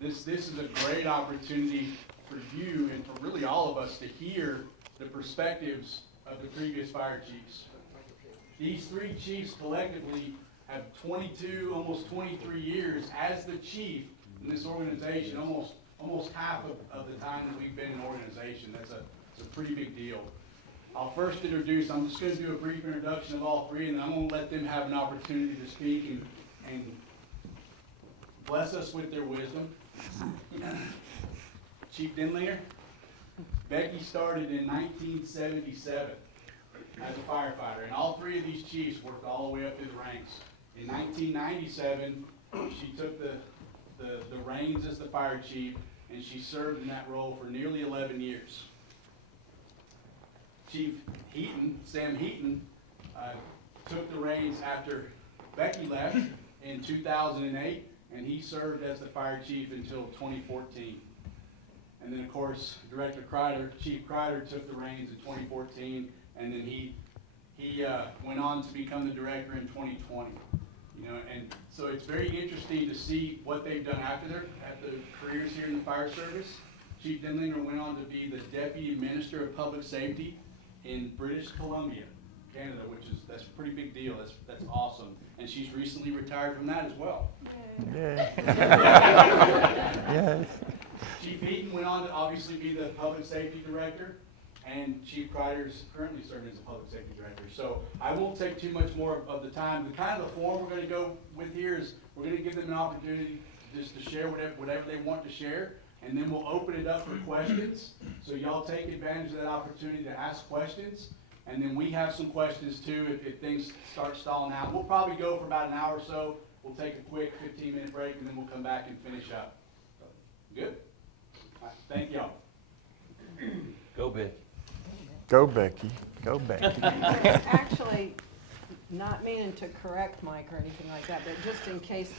This is a great opportunity for you and for really all of us to hear the perspectives of the previous fire chiefs. These three chiefs collectively have 22, almost 23 years as the chief in this organization, almost half of the time that we've been in organization. It's a pretty big deal. I'll first introduce, I'm just going to do a brief introduction of all three, and then I'm going to let them have an opportunity to speak and bless us with their wisdom. Chief Denlinger, Becky started in 1977 as a firefighter, and all three of these chiefs worked all the way up through the ranks. In 1997, she took the reins as the fire chief, and she served in that role for nearly 11 years. Chief Heaton, Sam Heaton, took the reins after Becky left in 2008, and he served as the fire chief until 2014. And then, of course, Director Kreider, Chief Kreider, took the reins in 2014, and then he went on to become the director in 2020. You know, and so it's very interesting to see what they've done after their careers here in the fire service. Chief Denlinger went on to be the Deputy Minister of Public Safety in British Columbia, Canada, that's a pretty big deal. That's awesome. And she's recently retired from that as well. Yay. Yay. Chief Heaton went on to obviously be the Public Safety Director, and Chief Kreider is currently serving as the Public Safety Director. So I won't take too much more of the time. The kind of the form we're going to go with here is we're going to give them an opportunity just to share whatever they want to share, and then we'll open it up for questions. So y'all take advantage of that opportunity to ask questions, and then we have some questions too if things start stalling out. We'll probably go for about an hour or so. We'll take a quick 15-minute break, and then we'll come back and finish up. Good? All right, thank y'all. Go Becky. Go Becky. Go Becky. Actually, not meaning to correct Mike or anything like that, but just in case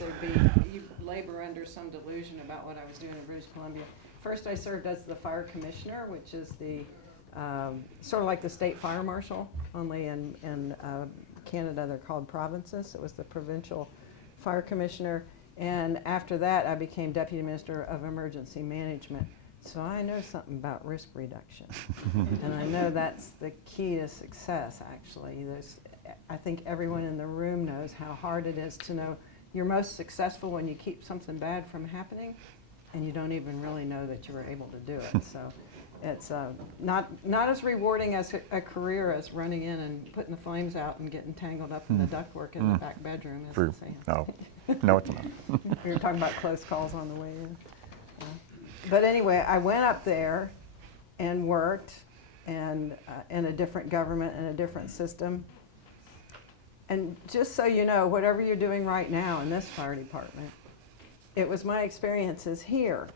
you labor under some delusion about what I was doing in British Columbia. First, I served as the fire commissioner, which is the sort of like the state fire marshal, only in Canada they're called provinces. It was the provincial fire commissioner, and after that I became deputy minister of emergency management. So I know something about risk reduction, and I know that's the key to success. Actually, I think everyone in the room knows how hard it is to know you're most successful when you keep something bad from happening, and you don't even really know that you were able to do it. So it's not as rewarding as a career as running in and putting the flames out and getting tangled up in the ductwork in the back bedroom, as True. I'm saying. No, it's not. We were talking about close calls on the way in. But anyway, I went up there and worked and in a different government and a different system. And just so you know, whatever you're doing right now in this fire department, it was my experiences here.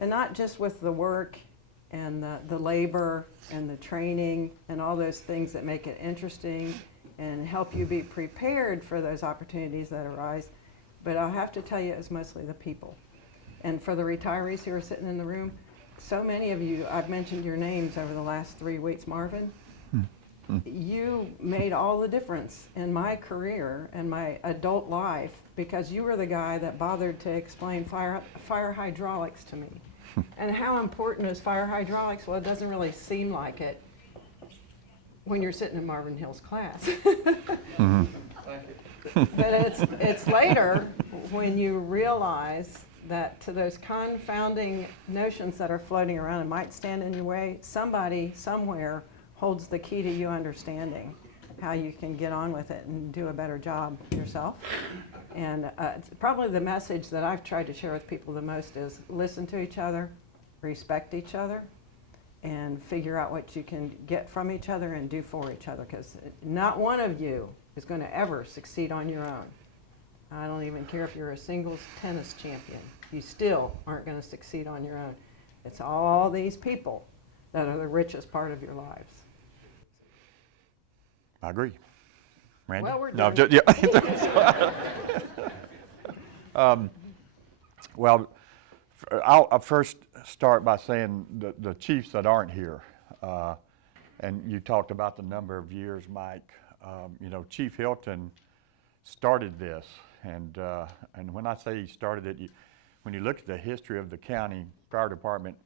And not just with the work and the labor and the training and all those things that make it interesting and help you be prepared for those opportunities that arise. But I'll have to tell you, it was mostly the people. And for the retirees who are sitting in the room, so many of you, I've mentioned your names over the last 3 weeks. Marvin, you made all the difference in my career and my adult life because you were the guy that bothered to explain fire hydraulics to me. And how important is fire hydraulics? Well, it doesn't really seem like it when you're sitting in Marvin Hill's class. But it's later when you realize that to those confounding notions that are floating around and might stand in your way, somebody somewhere holds the key to you understanding how you can get on with it and do a better job yourself. And probably the message that I've tried to share with people the most is listen to each other, respect each other, and figure out what you can get from each other and do for each other, because not one of you is going to ever succeed on your own. I don't even care if you're a singles tennis champion. You still aren't going to succeed on your own. It's all these people that are the richest part of your lives. I agree. Randy? Well, we're No, done. Well, I'll first start by saying the chiefs that aren't here, and you talked about the number of years, Mike. You know, Chief Hilton started this, and when I say he started it, when you look at the history of the county fire department,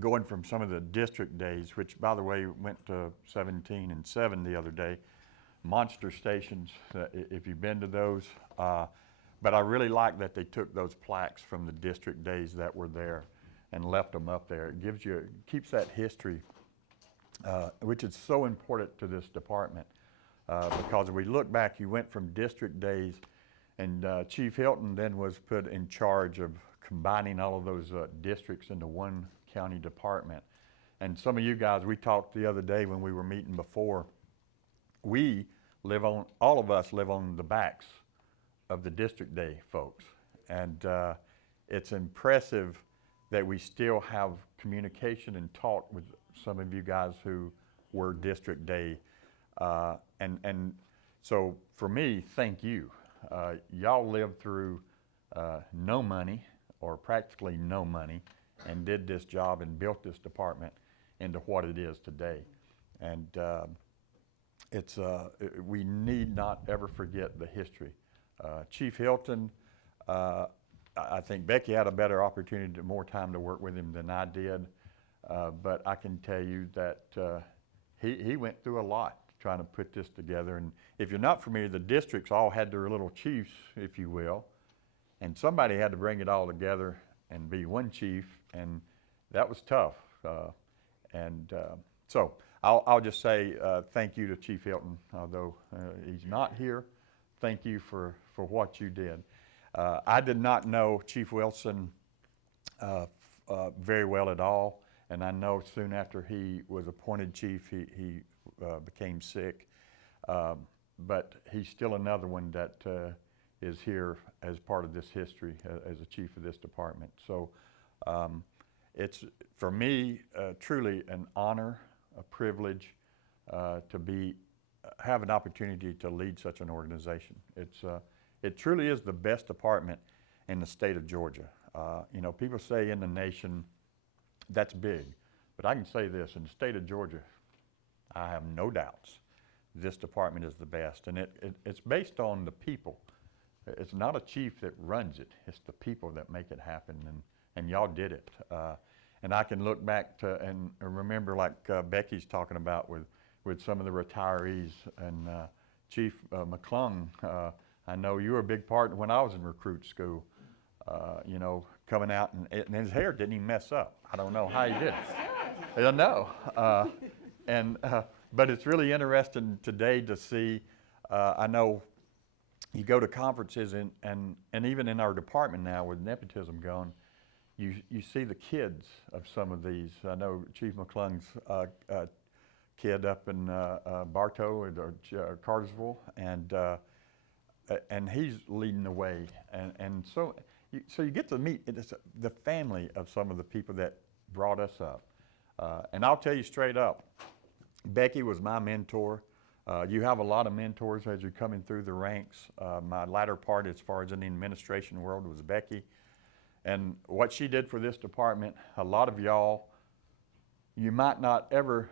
going from some of the district days, which by the way went to 17 and 7 the other day, monster stations, if you've been to those. But I really like that they took those plaques from the district days that were there and left them up there. It gives you, keeps that history, which is so important to this department. Because if we look back, you went from district days, and Chief Hilton then was put in charge of combining all of those districts into one county department. And some of you guys, we talked the other day when we were meeting before, all of us live on the backs of the district day folks. And it's impressive that we still have communication and talk with some of you guys who were district day. And so for me, thank you. Y'all lived through no money or practically no money and did this job and built this department into what it is today. And we need not ever forget the history. Chief Hilton, I think Becky had a better opportunity, more time to work with him than I did. But I can tell you that he went through a lot trying to put this together. And if you're not familiar, the districts all had their little chiefs, if you will, and somebody had to bring it all together and be one chief, and that was tough. So I'll just say thank you to Chief Hilton, although he's not here. Thank you for what you did. I did not know Chief Wilson very well at all, and I know soon after he was appointed chief, he became sick. But he's still another one that is here as part of this history as a chief of this department. So it's, for me, truly an honor, a privilege to have an opportunity to lead such an organization. It truly is the best department in the state of Georgia. You know, people say in the nation, that's big. But I can say this, in the state of Georgia, I have no doubts this department is the best. And it's based on the people. It's not a chief that runs it. It's the people that make it happen. And y'all did it. And I can look back to and remember, like Becky's talking about with some of the retirees and Chief McClung. I know you were a big part when I was in recruit school, you know, coming out and his hair didn't even mess up. I don't know how he did it. I don't know. But it's really interesting today to see, I know you go to conferences and even in our department now with nepotism going, you see the kids of some of these. I know Chief McClung's kid up in Bartow or Cartersville, and he's leading the way. And so you get to meet the family of some of the people that brought us up. And I'll tell you straight up, Becky was my mentor. You have a lot of mentors as you're coming through the ranks. My latter part as far as in the administration world was Becky. And what she did for this department, a lot of y'all, you might not ever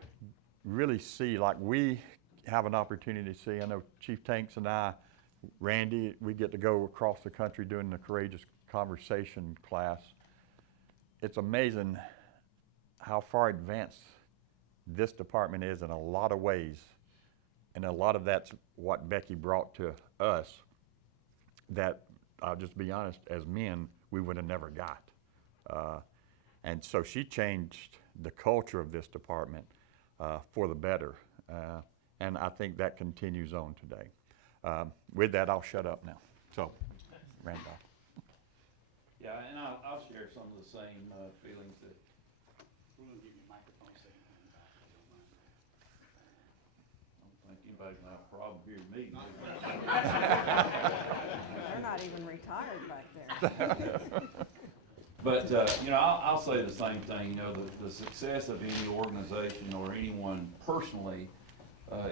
really see like we have an opportunity to see. I know Chief Tanks and I, Randy, we get to go across the country doing the Courageous Conversation class. It's amazing how far advanced this department is in a lot of ways. And a lot of that's what Becky brought to us that, I'll just be honest, as men, we would have never got. And so she changed the culture of this department for the better. And I think that continues on today. With that, I'll shut up now. So, Randolph. Yeah, and I'll share some of the same feelings that. We're going to give you a microphone so you can talk, if you don't mind. I don't think anybody's gonna have a problem hearing me. They're not even retired back there. But, you know, I'll say the same thing, you know, the success of any organization or anyone personally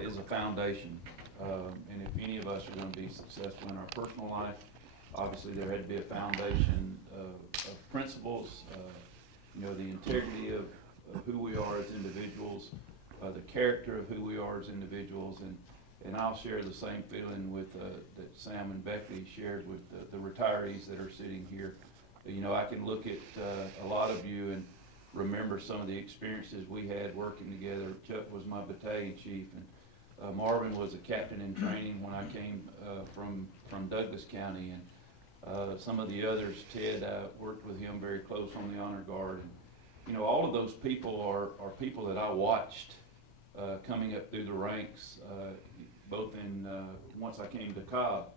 is a foundation. And if any of us are gonna be successful in our personal life, obviously there had to be a foundation of principles, you know, the integrity of who we are as individuals, the character of who we are as individuals, and I'll share the same feeling with that Sam and Becky shared with the retirees that are sitting here. You know, I can look at a lot of you and remember some of the experiences we had working together. Chuck was my battalion chief, and Marvin was a captain in training when I came from Douglas County, and some of the others, Ted, I worked with him very close on the honor guard. And, you know, all of those people are people that I watched coming up through the ranks, both in once I came to Cobb.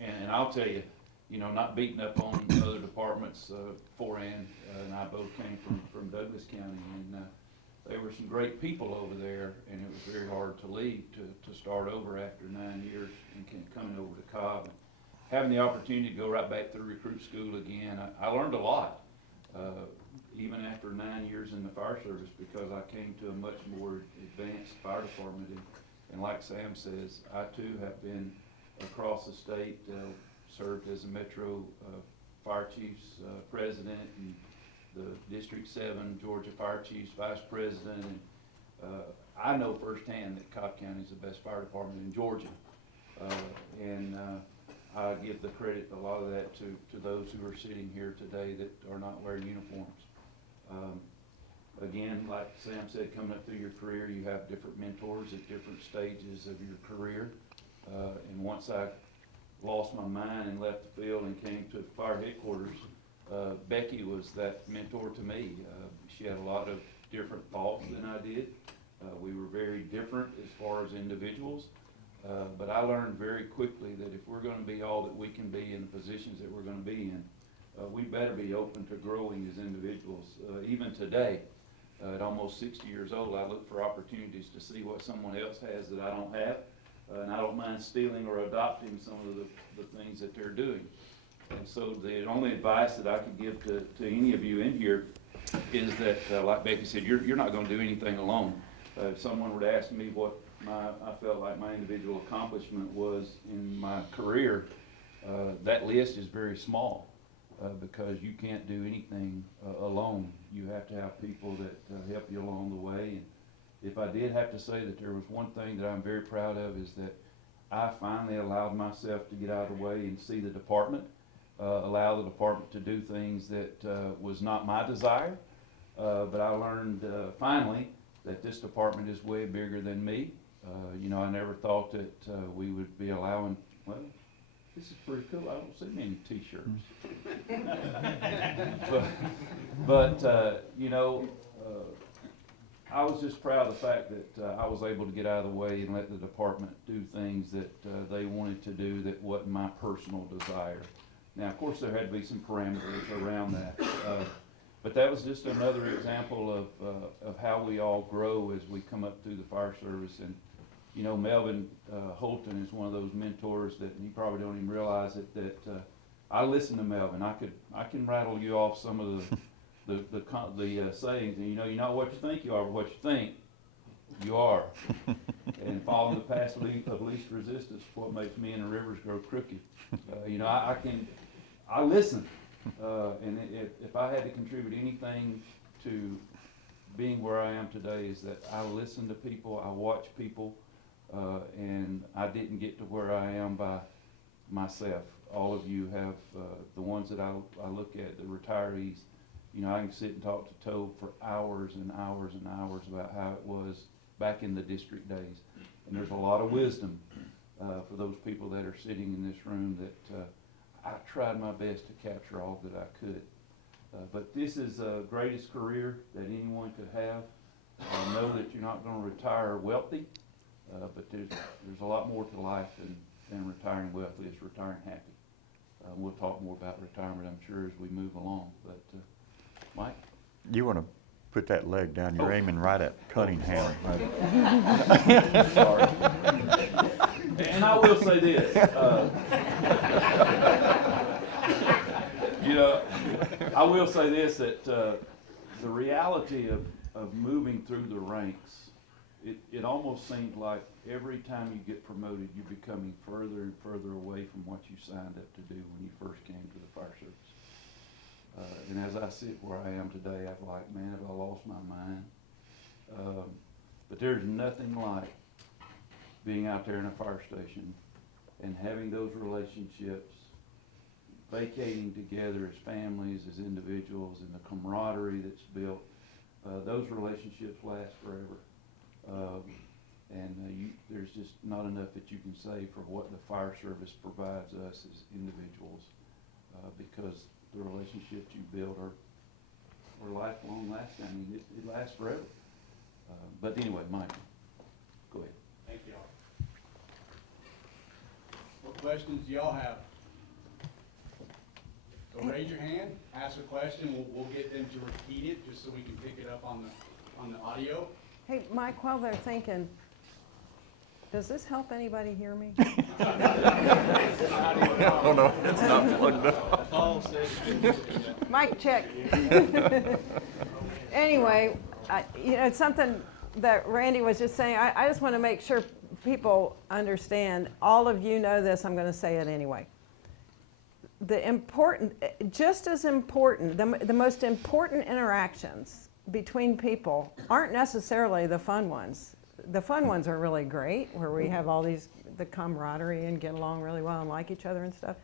And I'll tell you, you know, not beating up on other departments, Foran and I both came from Douglas County, and there were some great people over there, and it was very hard to leave, to start over after 9 years and coming over to Cobb. And having the opportunity to go right back through recruit school again, I learned a lot, even after 9 years in the fire service, because I came to a much more advanced fire department. And like Sam says, I too have been across the state, served as a Metro Fire Chiefs president, and the District 7 Georgia Fire Chiefs vice president. And I know firsthand that Cobb County is the best fire department in Georgia. And I give the credit, a lot of that, to those who are sitting here today that are not wearing uniforms. Again, like Sam said, coming up through your career, you have different mentors at different stages of your career. And once I lost my mind and left the field and came to fire headquarters, Becky was that mentor to me. She had a lot of different thoughts than I did. We were very different as far as individuals, but I learned very quickly that if we're going to be all that we can be in the positions that we're going to be in, we better be open to growing as individuals. Even today, at almost 60 years old, I look for opportunities to see what someone else has that I don't have, and I don't mind stealing or adopting some of the things that they're doing. And so the only advice that I could give to any of you in here is that, like Becky said, you're not going to do anything alone. If someone were to ask me what I felt like my individual accomplishment was in my career, that list is very small. Because you can't do anything alone. You have to have people that help you along the way. And if I did have to say that there was one thing that I'm very proud of, is that I finally allowed myself to get out of the way and see the department, allow the department to do things that was not my desire. But I learned finally that this department is way bigger than me. You know, I never thought that we would be allowing, well, this is pretty cool. I don't see many T-shirts. but you know, I was just proud of the fact that I was able to get out of the way and let the department do things that they wanted to do that wasn't my personal desire. Now, of course, there had to be some parameters around that. But that was just another example of how we all grow as we come up through the fire service. And you know, Melvin Holton is one of those mentors that he probably don't even realize it, that I listen to Melvin. I can rattle you off some of the sayings, and you're not what you think you are, but what you think you are. And following the path of least resistance is what makes me and the rivers grow crooked. You know, I listen, and if I had to contribute anything to being where I am today, is that I listen to people, I watch people. And I didn't get to where I am by myself. All of you have, the ones that I look at, the retirees, you know, I can sit and talk to Tobe for hours and hours and hours about how it was back in the district days. And there's a lot of wisdom for those people that are sitting in this room that I tried my best to capture all that I could. But this is the greatest career that anyone could have. Know that you're not going to retire wealthy. But there's a lot more to life than retiring wealthy. It's retiring happy. We'll talk more about retirement, I'm sure, as we move along. But Mike? You want to put that leg down. You're aiming right at Cunningham. Sorry. And I will say this. You know, I will say this, that the reality of moving through the ranks, it almost seems like every time you get promoted, you're becoming further and further away from what you signed up to do when you first came to the fire service. And as I sit where I am today, I'm like, man, have I lost my mind? But there's nothing like being out there in a fire station and having those relationships vacating together as families, as individuals, and the camaraderie that's built, those relationships last forever. There's just not enough that you can say for what the fire service provides us as individuals, because the relationships you build are lifelong lasting. I mean, it lasts forever. But anyway, Mike, go ahead. Thank y'all. What questions do y'all have? So raise your hand, ask a question, we'll get them to repeat it, just so we can pick it up on the audio. Hey, Mike, while they're thinking, does this help anybody hear me? Oh, no, it's not plugged up. Paul says. Mic check. Anyway, it's something that Randy was just saying. I just want to make sure people understand. All of you know this, I'm going to say it anyway. Just as important, the most important interactions between people aren't necessarily the fun ones. The fun ones are really great, where we have all the camaraderie and get along really well and like each other and stuff.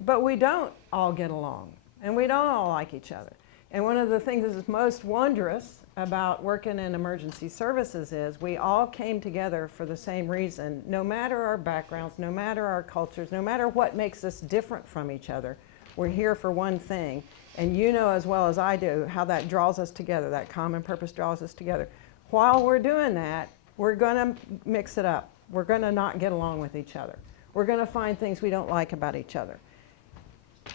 But we don't all get along, and we don't all like each other. And one of the things that's most wondrous about working in emergency services is we all came together for the same reason. No matter our backgrounds, no matter our cultures, no matter what makes us different from each other, we're here for one thing. And you know as well as I do how that draws us together, that common purpose draws us together. While we're doing that, we're going to mix it up. We're going to not get along with each other. We're going to find things we don't like about each other.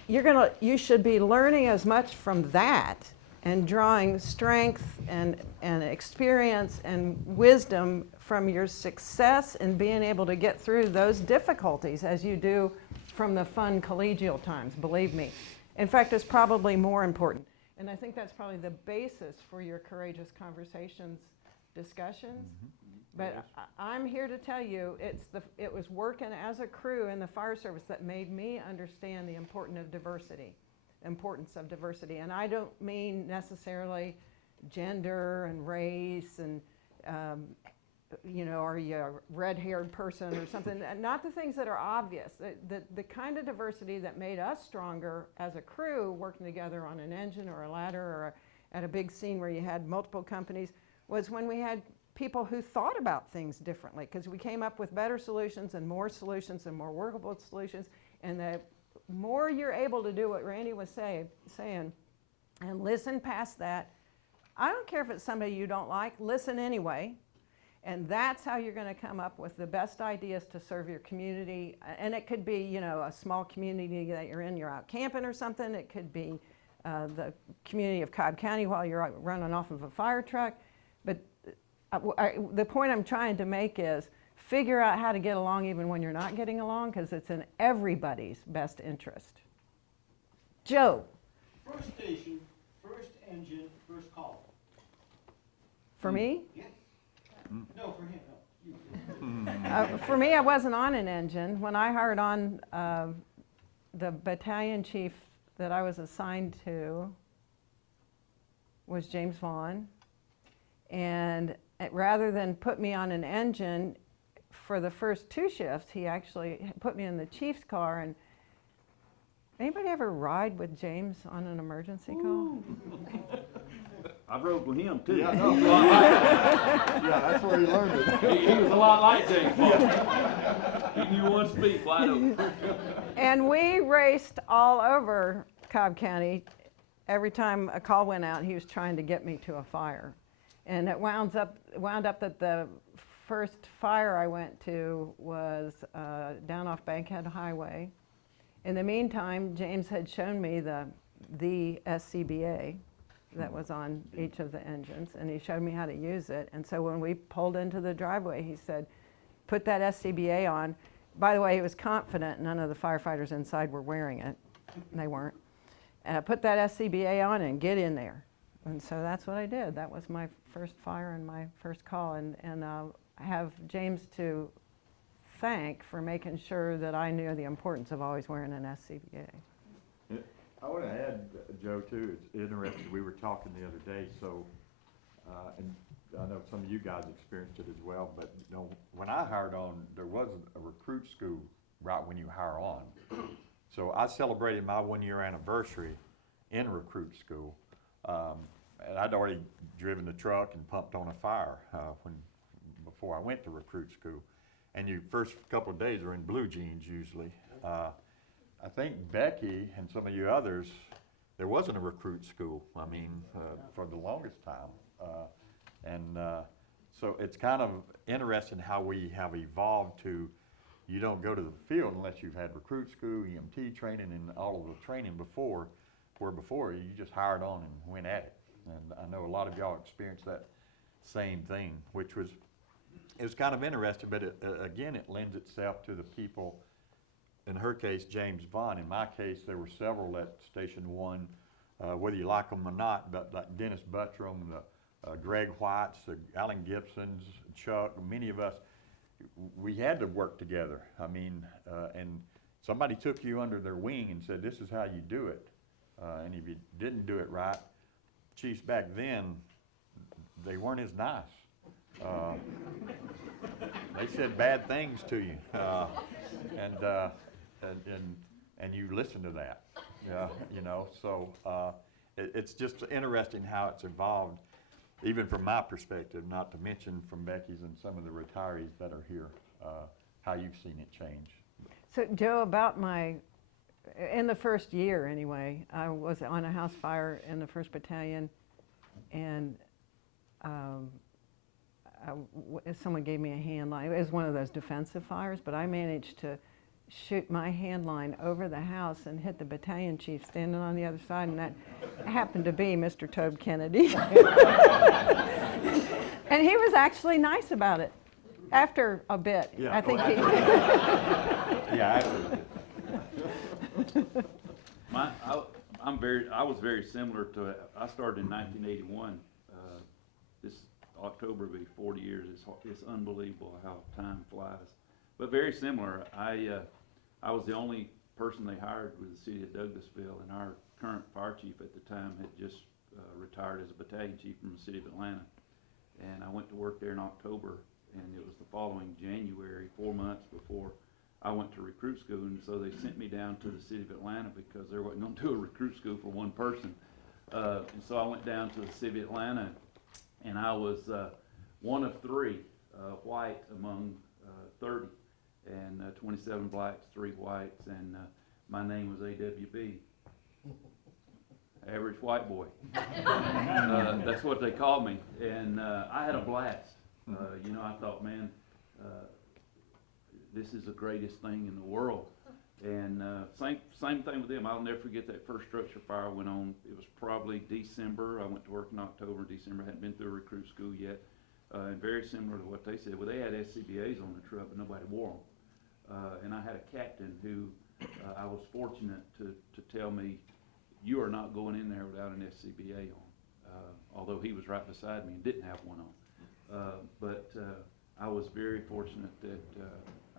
You should be learning as much from that and drawing strength and experience and wisdom from your success in being able to get through those difficulties as you do from the fun collegial times, believe me. In fact, it's probably more important. And I think that's probably the basis for your Courageous Conversations discussions. But I'm here to tell you, it was working as a crew in the fire service that made me understand the importance of diversity. And I don't mean necessarily gender and race and, are you a red-haired person or something? Not the things that are obvious. The kind of diversity that made us stronger as a crew working together on an engine or a ladder or at a big scene where you had multiple companies was when we had people who thought about things differently, because we came up with better solutions and more workable solutions. And the more you're able to do what Randy was saying and listen past that, I don't care if it's somebody you don't like, listen anyway. And that's how you're going to come up with the best ideas to serve your community. And it could be, a small community that you're in, you're out camping or something. It could be the community of Cobb County while you're running off of a fire truck. But the point I'm trying to make is figure out how to get along even when you're not getting along, because it's in everybody's best interest. Joe. First station, first engine, first call. For me? Yes. No, for him, no. You. For me, I wasn't on an engine. When I hired on, the battalion chief that I was assigned to was James Vaughn. And rather than put me on an engine for the first 2 shifts, he actually put me in the chief's car. And anybody ever ride with James on an emergency call? I rode with him too. Yeah, no. Yeah, that's where he learned it. He was a lot like James Bond. He knew one speed wide open. And we raced all over Cobb County. Every time a call went out, he was trying to get me to a fire. And it wound up that the first fire I went to was down off Bankhead Highway. In the meantime, James had shown me the SCBA that was on each of the engines, and he showed me how to use it. And so when we pulled into the driveway, he said, put that SCBA on. By the way, he was confident none of the firefighters inside were wearing it. They weren't. Put that SCBA on and get in there. And so that's what I did. That was my first fire and my first call. And I have James to thank for making sure that I knew the importance of always wearing an SCBA. I want to add, Joe, too, it's interesting, we were talking the other day, so, and I know some of you guys experienced it as well, but when I hired on, there wasn't a recruit school right when you hire on. So I celebrated my 1-year anniversary in recruit school. And I'd already driven the truck and pumped on a fire before I went to recruit school. And your first couple of days are in blue jeans usually. I think Becky and some of you others, there wasn't a recruit school, I mean, for the longest time. So it's kind of interesting how we have evolved to, you don't go to the field unless you've had recruit school, EMT training, and all of the training before, where before you just hired on and went at it. And I know a lot of y'all experienced that same thing, which was, it was kind of interesting, but again, it lends itself to the people. In her case, James Vaughn. In my case, there were several at Station 1, whether you like them or not, but like Dennis Buttram, Greg Whites, Alan Gibson's, Chuck, many of us, we had to work together. I mean, and somebody took you under their wing and said, this is how you do it. And if you didn't do it right, chiefs back then, they weren't as nice. They said bad things to you, and you listen to that. You know. So it's just interesting how it's evolved, even from my perspective. Not to mention from Becky's and some of the retirees that are here, how you've seen it change. So Joe, in the first year anyway, I was on a house fire in the 1st Battalion, and someone gave me a hand line. It was one of those defensive fires, but I managed to shoot my hand line over the house and hit the battalion chief standing on the other side, and that happened to be Mr. Tobe Kennedy. And he was actually nice about it after a bit. Yeah. I think he... Yeah. I was very similar to it. I started in 1981. This October will be 40 years. It's unbelievable how time flies. But very similar. I was the only person they hired with the city of Douglasville, and our current fire chief at the time had just retired as a battalion chief from the city of Atlanta. And I went to work there in October, and it was the following January, 4 months before I went to recruit school, and so they sent me down to the city of Atlanta because they weren't going to do a recruit school for one person. And so I went down to the city of Atlanta, and I was one of 3 white among 30, and 27 blacks, 3 whites, and my name was AWB, average white boy. That's what they called me, and I had a blast. You know, I thought, man, this is the greatest thing in the world. And same thing with them. I'll never forget that first structure fire went on. It was probably December. I went to work in October, December. Hadn't been through recruit school yet. And very similar to what they said. Well, they had SCBAs on the truck, but nobody wore them. And I had a captain who I was fortunate to tell me, you are not going in there without an SCBA on. Although he was right beside me and didn't have one on. But I was very fortunate that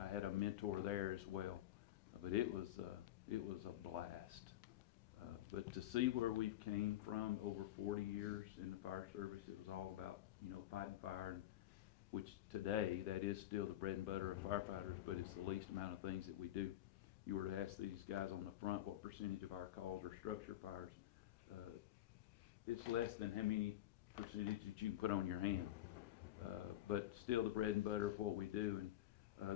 I had a mentor there as well. But it was a blast. But to see where we've came from over 40 years in the fire service, it was all about, you know, fighting fire, which today, that is still the bread and butter of firefighters, but it's the least amount of things that we do. You were to ask these guys on the front what percentage of our calls are structure fires. It's less than how many percentage that you can put on your hand. But still the bread and butter of what we do. And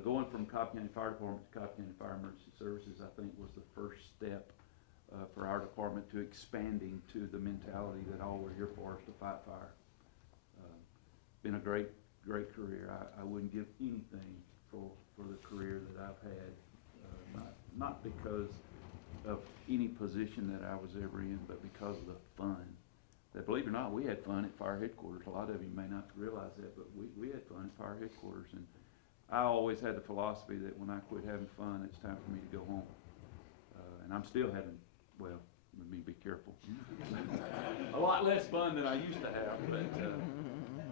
going from Cobb County Fire Department to Cobb County Fire Emergency Services, I think was the first step for our department to expanding to the mentality that all we're here for is to fight fire. Been a great career. I wouldn't give anything for the career that I've had, not because of any position that I was ever in, but because of the fun. That, believe it or not, we had fun at fire headquarters. A lot of you may not realize that, but we had fun at fire headquarters. And I always had the philosophy that when I quit having fun, it's time for me to go home. And I'm still having, well, let me be careful. A lot less fun than I used to have, but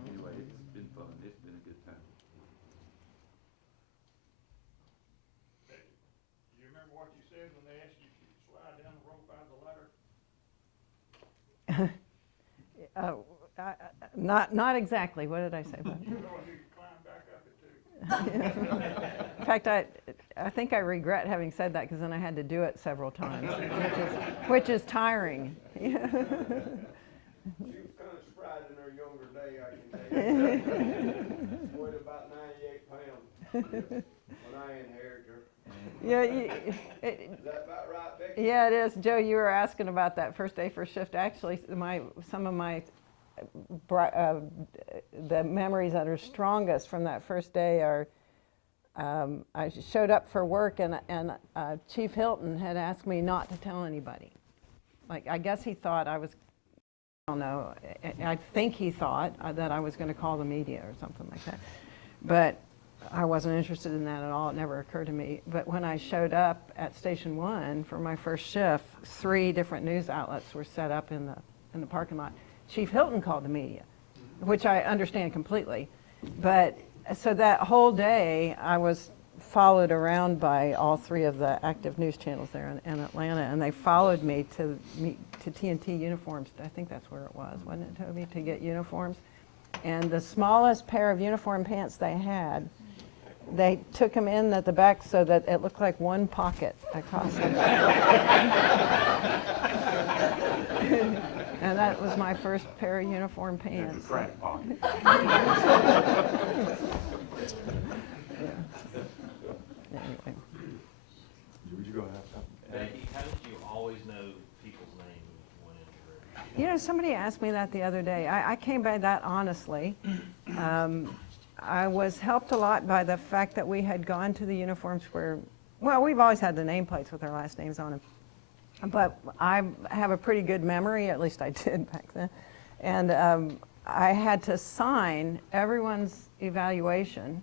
anyway, it's been fun. It's been a good time. Do you remember what you said when they asked you to slide down the rope out of the ladder? Not exactly. What did I say about it? You know, you climb back up it too. In fact, I think I regret having said that because then I had to do it several times, which is tiring. She was kind of surprised in her younger day, I can tell you. Weighed about 98 pounds when I inherited her. Yeah, Is that about right, Becky? yeah, it is. Joe, you were asking about that first day, first shift. Actually, some of my the memories that are strongest from that first day are I showed up for work and Chief Hilton had asked me not to tell anybody. Like, I guess he thought I was, I don't know, I think he thought that I was going to call the media or something like that. But I wasn't interested in that at all. It never occurred to me. But when I showed up at Station 1 for my first shift, 3 different news outlets were set up in the parking lot. Chief Hilton called the media, which I understand completely. But so that whole day, I was followed around by all 3 of the active news channels there in Atlanta, and they followed me to TNT uniforms. I think that's where it was, wasn't it, Toby, to get uniforms? And the smallest pair of uniform pants they had, they took them in at the back so that it looked like one pocket across them. And that was my first pair of uniform pants. Crack pocket. Anyway. Would you go have something? Becky, how did you always know people's names when you were? You know, somebody asked me that the other day. I came by that honestly. I was helped a lot by the fact that we had gone to the uniforms where, well, we've always had the nameplates with our last names on them. But I have a pretty good memory, at least I did back then. And I had to sign everyone's evaluation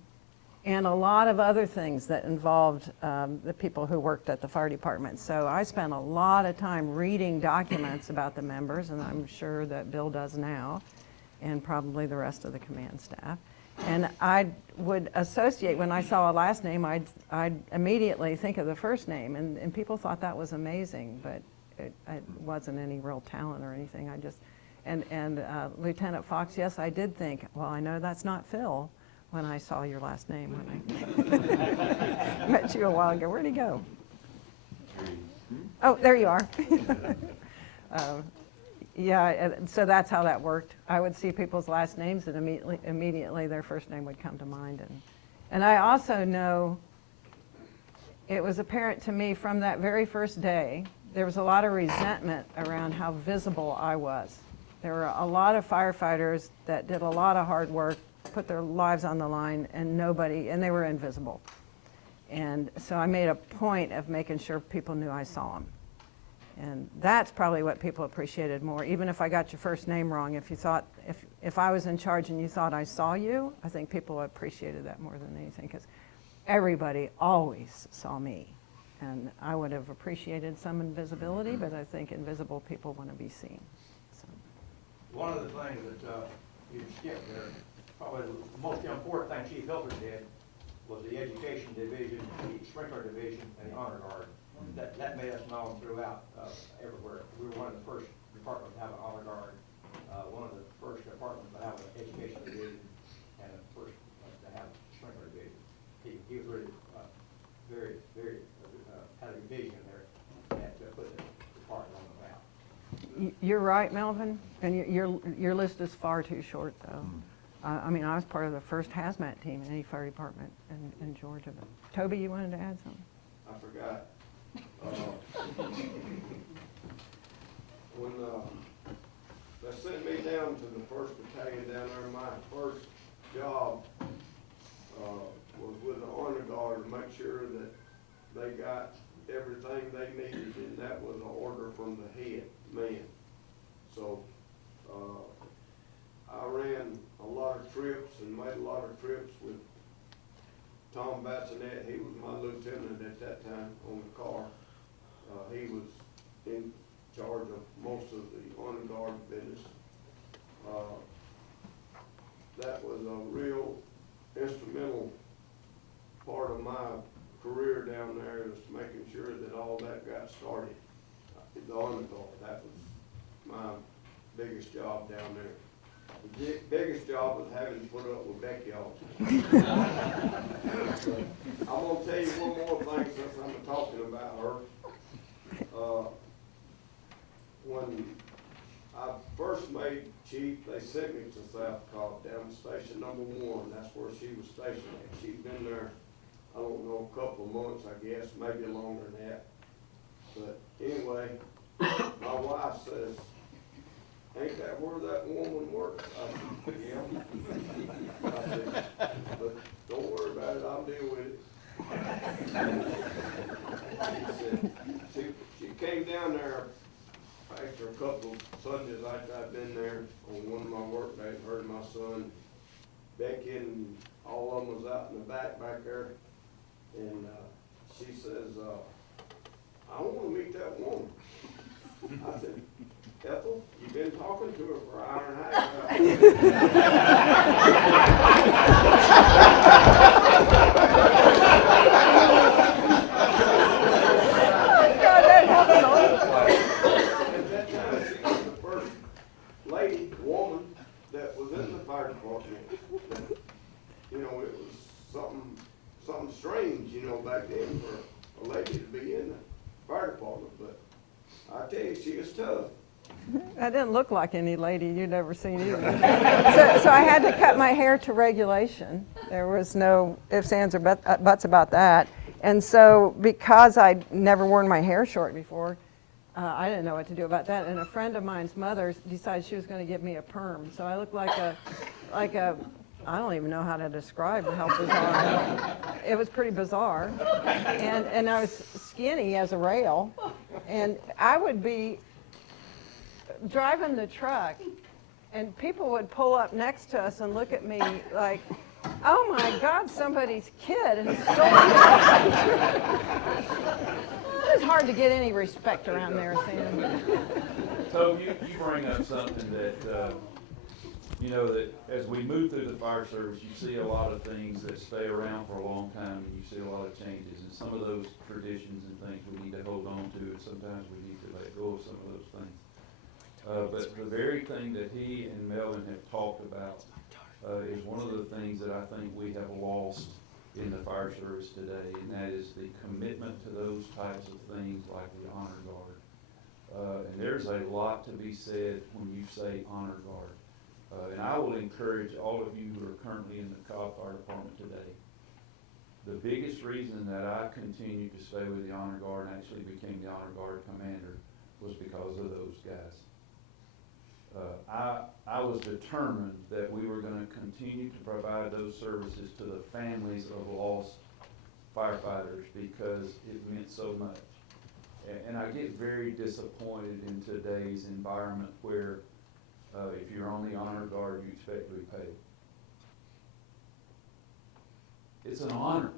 and a lot of other things that involved the people who worked at the fire department. So I spent a lot of time reading documents about the members, and I'm sure that Bill does now, and probably the rest of the command staff. And I would associate, when I saw a last name, I'd immediately think of the first name, and people thought that was amazing, but it wasn't any real talent or anything. I just, and Lieutenant Fox, yes, I did think, well, I know that's not Phil, when I saw your last name when I met you a while ago. Where'd he go? Oh, there you are. Yeah, so that's how that worked. I would see people's last names and immediately their first name would come to mind. And I also know, it was apparent to me from that very first day, there was a lot of resentment around how visible I was. There were a lot of firefighters that did a lot of hard work, put their lives on the line, and they were invisible. And so I made a point of making sure people knew I saw them. And that's probably what people appreciated more. Even if I got your first name wrong, if I was in charge and you thought I saw you, I think people appreciated that more than anything, because everybody always saw me. And I would have appreciated some invisibility, but I think invisible people want to be seen. So. One of the things that you skipped there, probably the most important thing Chief Hilton did was the education division, the sprinkler division, and the honor guard. That made us known throughout everywhere. We were one of the first departments to have an honor guard, one of the first departments to have an education division, and the first to have a sprinkler division. He was really very had a vision there that put the department on the map. You're right, Melvin, and your list is far too short, though. I mean, I was part of the first hazmat team in any fire department in Georgia. But Toby, you wanted to add something? I forgot. When they sent me down to the 1st Battalion down there, my first job was with the honor guard to make sure that they got everything they needed, and that was an order from the head man. So I ran a lot of trips and made a lot of trips with Tom Bassinet. He was my lieutenant at that time on the car. He was in charge of most of the honor guard business. That was a real instrumental part of my career down there, is making sure that all that got started. The honor guard, that was my biggest job down there. The biggest job was having to put up with Becky all the time. I'm gonna tell you one more thing since I'm talking about her. When I first made chief, they sent me to South Cobb, down to station number 1. That's where she was stationed at. She'd been there, I don't know, a couple of months, I guess, maybe longer than that. But anyway, my wife says, "Ain't that where that woman works?" I said, "Yeah." I said, "But don't worry about it, I'll deal with it." She said, she came down there after a couple of Sundays after I'd been there on one of my work days, her and my son, Becky and all of them was out in the back there. And, she says, "I want to meet that woman." I said, "Ethel, you've been talking to her for an hour and a half God, that happened all the time. At that time, she was the first lady, woman, that was in the fire department. You know, it was something strange, you know, back then for a lady to be in the fire department, but I tell you, she was tough. That didn't look like any lady you'd ever seen either. So I had to cut my hair to regulation. There was no ifs, ands, or buts about that. And so because I'd never worn my hair short before, I didn't know what to do about that. And a friend of mine's mother decided she was going to give me a perm. So I looked like a, I don't even know how to describe how bizarre. It was pretty bizarre. And I was skinny as a rail. And I would be driving the truck, and people would pull up next to us and look at me like, "Oh my God, somebody's kid has stolen it." It was hard to get any respect around there, Sam. So you bring up something that, you know, that as we move through the fire service, you see a lot of things that stay around for a long time, and you see a lot of changes. And some of those traditions and things we need to hold on to, and sometimes we need to let go of some of those things. But the very thing that he and Melvin have talked about is one of the things that I think we have lost in the fire service today, and that is the commitment to those types of things like the honor guard. And there's a lot to be said when you say honor guard. And I will encourage all of you who are currently in the Cobb Fire Department today. The biggest reason that I continued to stay with the honor guard and actually became the honor guard commander was because of those guys. I was determined that we were going to continue to provide those services to the families of lost firefighters because it meant so much. And I get very disappointed in today's environment where if you're on the honor guard, you expect to be paid. It's an honor.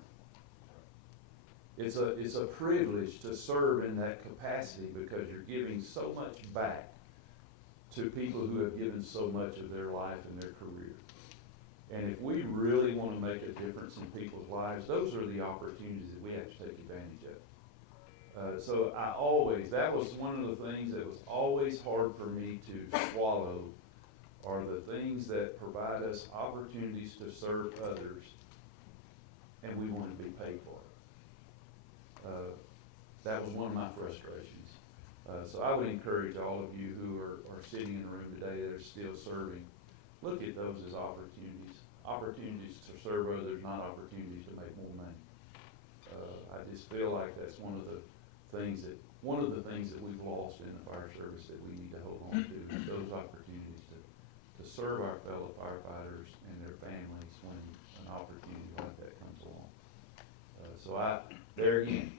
It's a privilege to serve in that capacity because you're giving so much back to people who have given so much of their life and their career. And if we really want to make a difference in people's lives, those are the opportunities that we have to take advantage of. So that was one of the things that was always hard for me to swallow, are the things that provide us opportunities to serve others, and we want to be paid for it. That was one of my frustrations. So I would encourage all of you who are sitting in the room today that are still serving, look at those as opportunities to serve others, not opportunities to make more money. I just feel like that's one of the things that we've lost in the fire service that we need to hold on to, is those opportunities to serve our fellow firefighters and their families when an opportunity like that comes along. There again,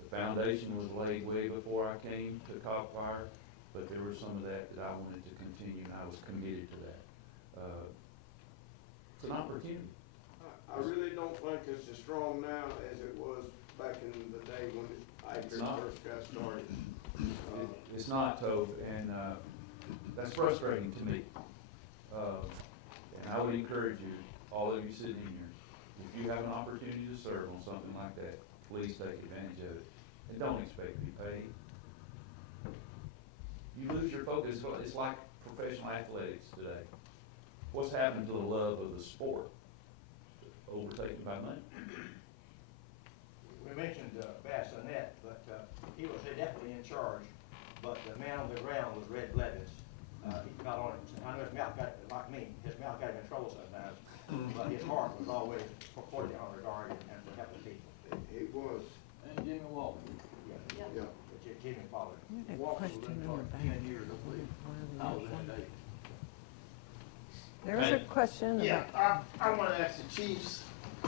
the foundation was laid way before I came to Cobb Fire, but there was some of that I wanted to continue, and I was committed to that. It's an opportunity. I really don't think it's as strong now as it was back in the day when I It's not. first got started. It's not, Tove, and that's frustrating to me. And I would encourage you, all of you sitting here, if you have an opportunity to serve on something like that, please take advantage of it. And don't expect to be paid. You lose your focus. It's like professional athletics today. what's happened to the love of the sport? Overtaken by money? We mentioned Bassinet, but he was definitely in charge, but the man on the ground was Red Blevins. He got on it, I know his mouth got, like me, his mouth got him in trouble sometimes, but his heart was always for the honor guard and for helping people. He was, And Jimmy Walton. yeah. Jimmy followed. That Walker was question in on charge the back. 10 years, I believe. I was in that age. There was a question Yeah, about, I want to ask the chiefs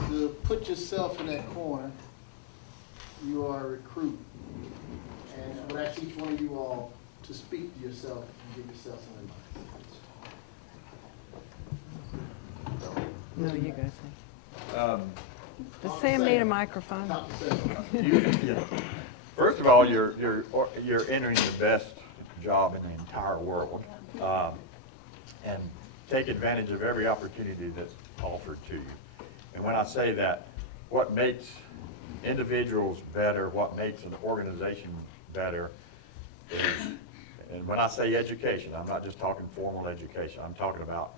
to put yourself in that corner. You are a recruit. And I would ask each one of you all to speak to yourself and give yourself some advice. no, you guys. Um, Does Sam need a microphone? Not to say, First of all, you're entering the best job in the entire world, and take advantage of every opportunity that's offered to you. And when I say that, what makes individuals better, what makes an organization better is, and when I say education, I'm not just talking formal education, I'm talking about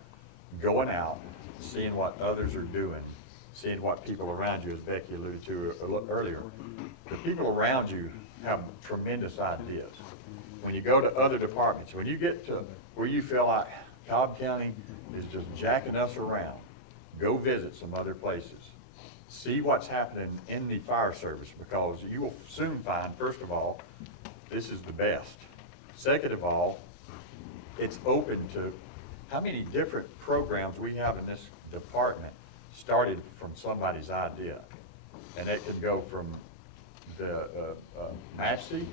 going out, seeing what others are doing, seeing what people around you, as Becky alluded to a little earlier. The people around you have tremendous ideas. When you go to other departments, when you get to where you feel like Cobb County is just jacking us around, go visit some other places. See what's happening in the fire service, because you will soon find, first of all, this is the best. Second of all, it's open to how many different programs we have in this department started from somebody's idea. And it can go from the MASI,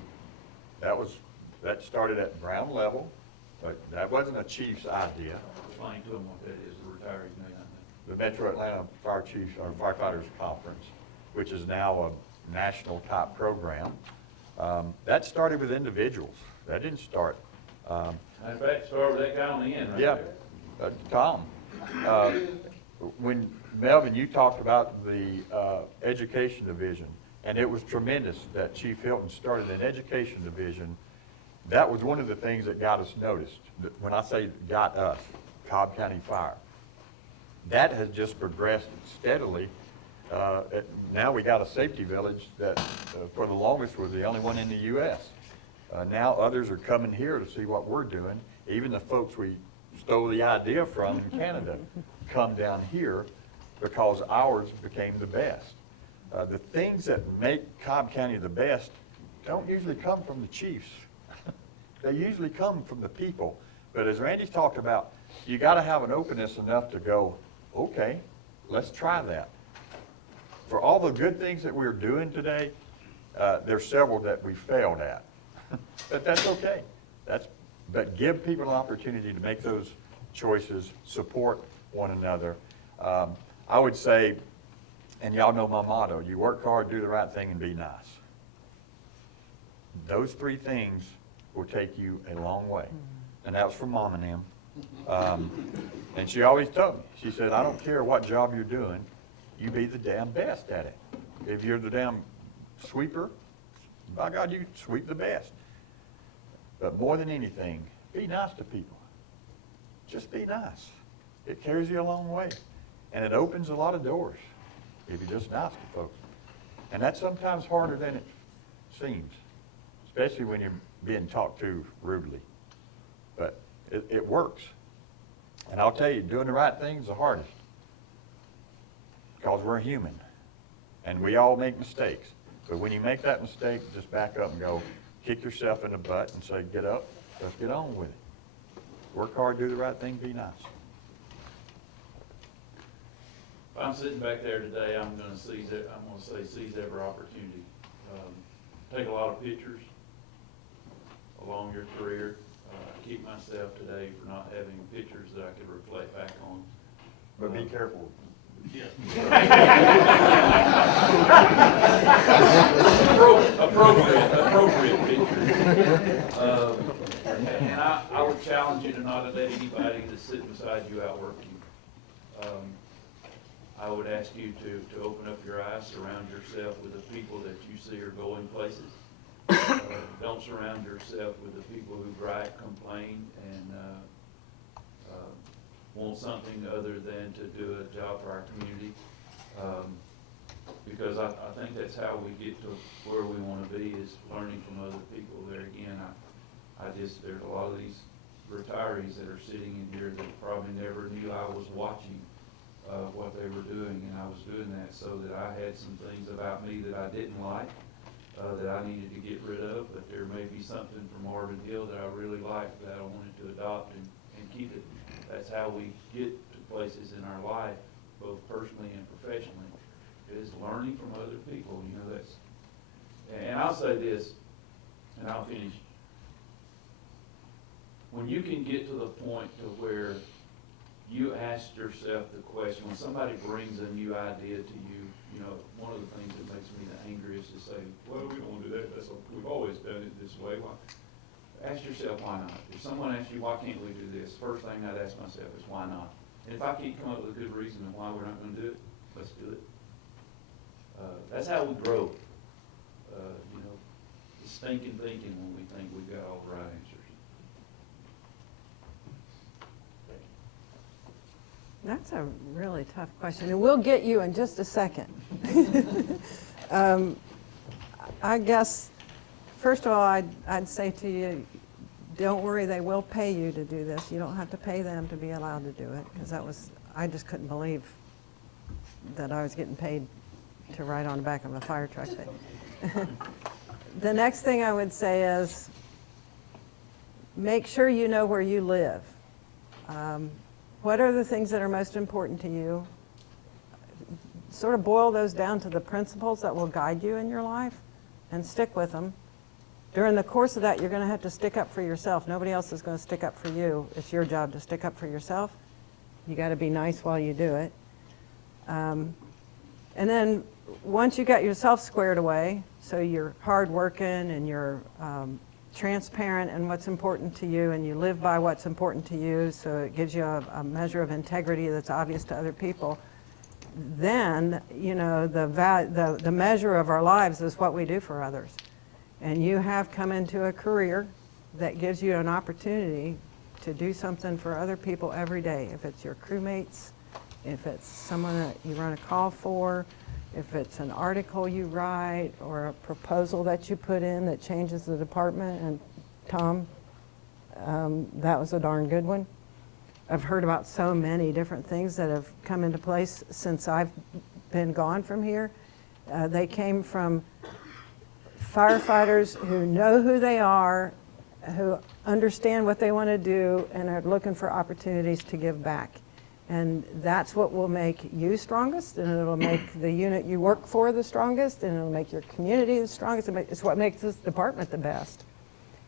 that started at ground level, but that wasn't a chief's idea. Explain to them what that is, the retirees may not know. The Metro Atlanta Fire Chiefs, or Firefighters Conference, which is now a national type program. That started with individuals. That didn't start. In fact, start with that guy on the end right Yeah, there. Tom, when Melvin, you talked about the education division, and it was tremendous that Chief Hilton started an education division. That was one of the things that got us noticed. When I say got us, Cobb County Fire. That has just progressed steadily. Now we got a safety village that for the longest was the only one in the U.S. Now others are coming here to see what we're doing. Even the folks we stole the idea from in Canada come down here because ours became the best. The things that make Cobb County the best don't usually come from the chiefs. They usually come from the people. But as Randy's talked about, you got to have an openness enough to go, okay, let's try that. For all the good things that we're doing today, there's several that we failed at. But that's okay. But give people an opportunity to make those choices, support one another. I would say, and y'all know my motto, you work hard, do the right thing, and be nice. Those three things will take you a long way. And that was from Mom and them. And she always told me, she said, I don't care what job you're doing, you be the damn best at it. If you're the damn sweeper, by God, you sweep the best. But more than anything, be nice to people. Just be nice. It carries you a long way. And it opens a lot of doors if you're just nice to folks. And that's sometimes harder than it seems, especially when you're being talked to rudely. But it works. And I'll tell you, doing the right thing is the hardest, because we're human and we all make mistakes. But when you make that mistake, just back up and go, kick yourself in the butt and say, get up, let's get on with it. Work hard, do the right thing, be nice. If I'm sitting back there today, I'm gonna seize every opportunity. Take a lot of pictures along your career. Keep myself today for not having pictures that I could reflect back on. But be careful. Appropriate pictures. And I would challenge you to not let anybody that's sitting beside you outwork you. I would ask you to open up your eyes, surround yourself with the people that you see are going places. Don't surround yourself with the people who gripe, complain, and want something other than to do a job for our community. Because I think that's how we get to where we want to be, is learning from other people. There again, there's a lot of these retirees that are sitting in here that probably never knew I was watching what they were doing, and I was doing that so that I had some things about me that I didn't like, that I needed to get rid of, but there may be something from Marvin Hill that I really liked that I wanted to adopt and keep it. That's how we get to places in our life, both personally and professionally, is learning from other people. You know, that's, and I'll say this, and I'll finish. When you can get to the point to where you ask yourself the question, when somebody brings a new idea to you, you know, one of the things that makes me the angriest is say, well, we don't want to do that, we've always done it this way. Why? Ask yourself, why not? If someone asks you, why can't we do this? First thing I'd ask myself is, why not? And if I can't come up with a good reason of why we're not going to do it, let's do it. That's how we grow. You know, stinking thinking when we think we've got all the right answers. That's a really tough question, and we'll get you in just a second. I guess, first of all, I'd say to you, don't worry, they will pay you to do this. You don't have to pay them to be allowed to do it, because I just couldn't believe that I was getting paid to ride on the back of a fire truck. The next thing I would say is, make sure you know where you live. What are the things that are most important to you? Sort of boil those down to the principles that will guide you in your life and stick with them. During the course of that, you're going to have to stick up for yourself. Nobody else is going to stick up for you. It's your job to stick up for yourself. You got to be nice while you do it. And then once you got yourself squared away, so you're hardworking and you're transparent in what's important to you, and you live by what's important to you, so it gives you a measure of integrity that's obvious to other people, then, you know, the measure of our lives is what we do for others. And you have come into a career that gives you an opportunity to do something for other people every day. If it's your crewmates, if it's someone that you run a call for, if it's an article you write or a proposal that you put in that changes the department, and Tom, that was a darn good one. I've heard about so many different things that have come into place since I've been gone from here. They came from firefighters who know who they are, who understand what they want to do, and are looking for opportunities to give back. And that's what will make you strongest, and it'll make the unit you work for the strongest, and it'll make your community the strongest. It's what makes this department the best.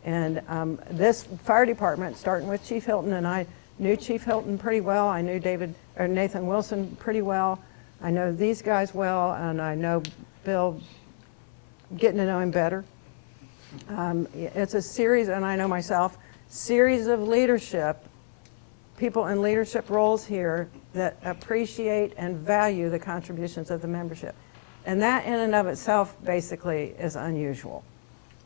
And this fire department, starting with Chief Hilton, and I knew Chief Hilton pretty well. I knew Nathan Wilson pretty well. I know these guys well, and I know Bill, getting to know him better. It's a series, and I know myself, series of leadership, people in leadership roles here that appreciate and value the contributions of the membership. And that in and of itself basically is unusual.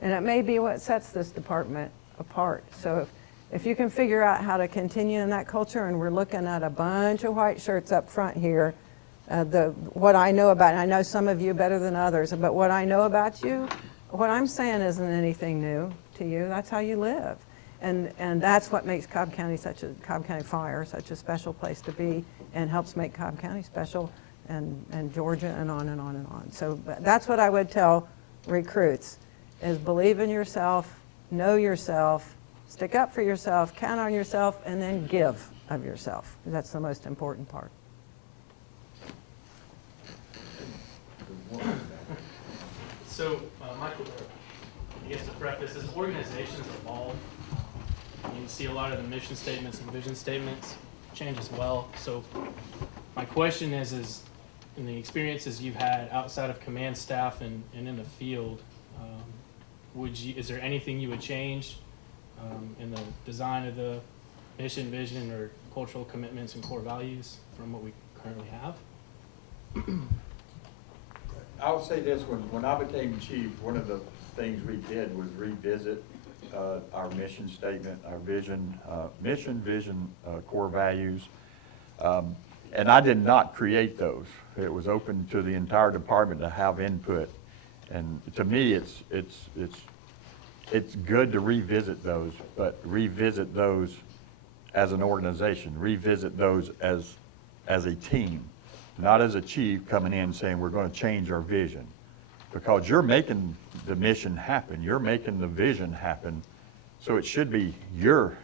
And it may be what sets this department apart. So if you can figure out how to continue in that culture, and we're looking at a bunch of white shirts up front here, what I know about, and I know some of you better than others, but what I know about you, what I'm saying isn't anything new to you. That's how you live. And that's what makes Cobb County Fire such a special place to be, and helps make Cobb County special, and Georgia, and on and on and on. So that's what I would tell recruits, is believe in yourself, know yourself, stick up for yourself, count on yourself, and then give of yourself. That's the most important part. So, Michael, I guess to preface, as organizations evolve, you see a lot of the mission statements and vision statements change as well. So my question is in the experiences you've had outside of command staff and in the field, is there anything you would change in the design of the mission, vision, or cultural commitments and core values from what we currently have? I would say this, when I became chief, one of the things we did was revisit our mission statement, our vision, core values, And I did not create those. It was open to the entire department to have input. And to me, it's good to revisit those, but revisit those as an organization, revisit those as a team, not as a chief coming in saying, we're going to change our vision. Because you're making the mission happen, you're making the vision happen, so it should be your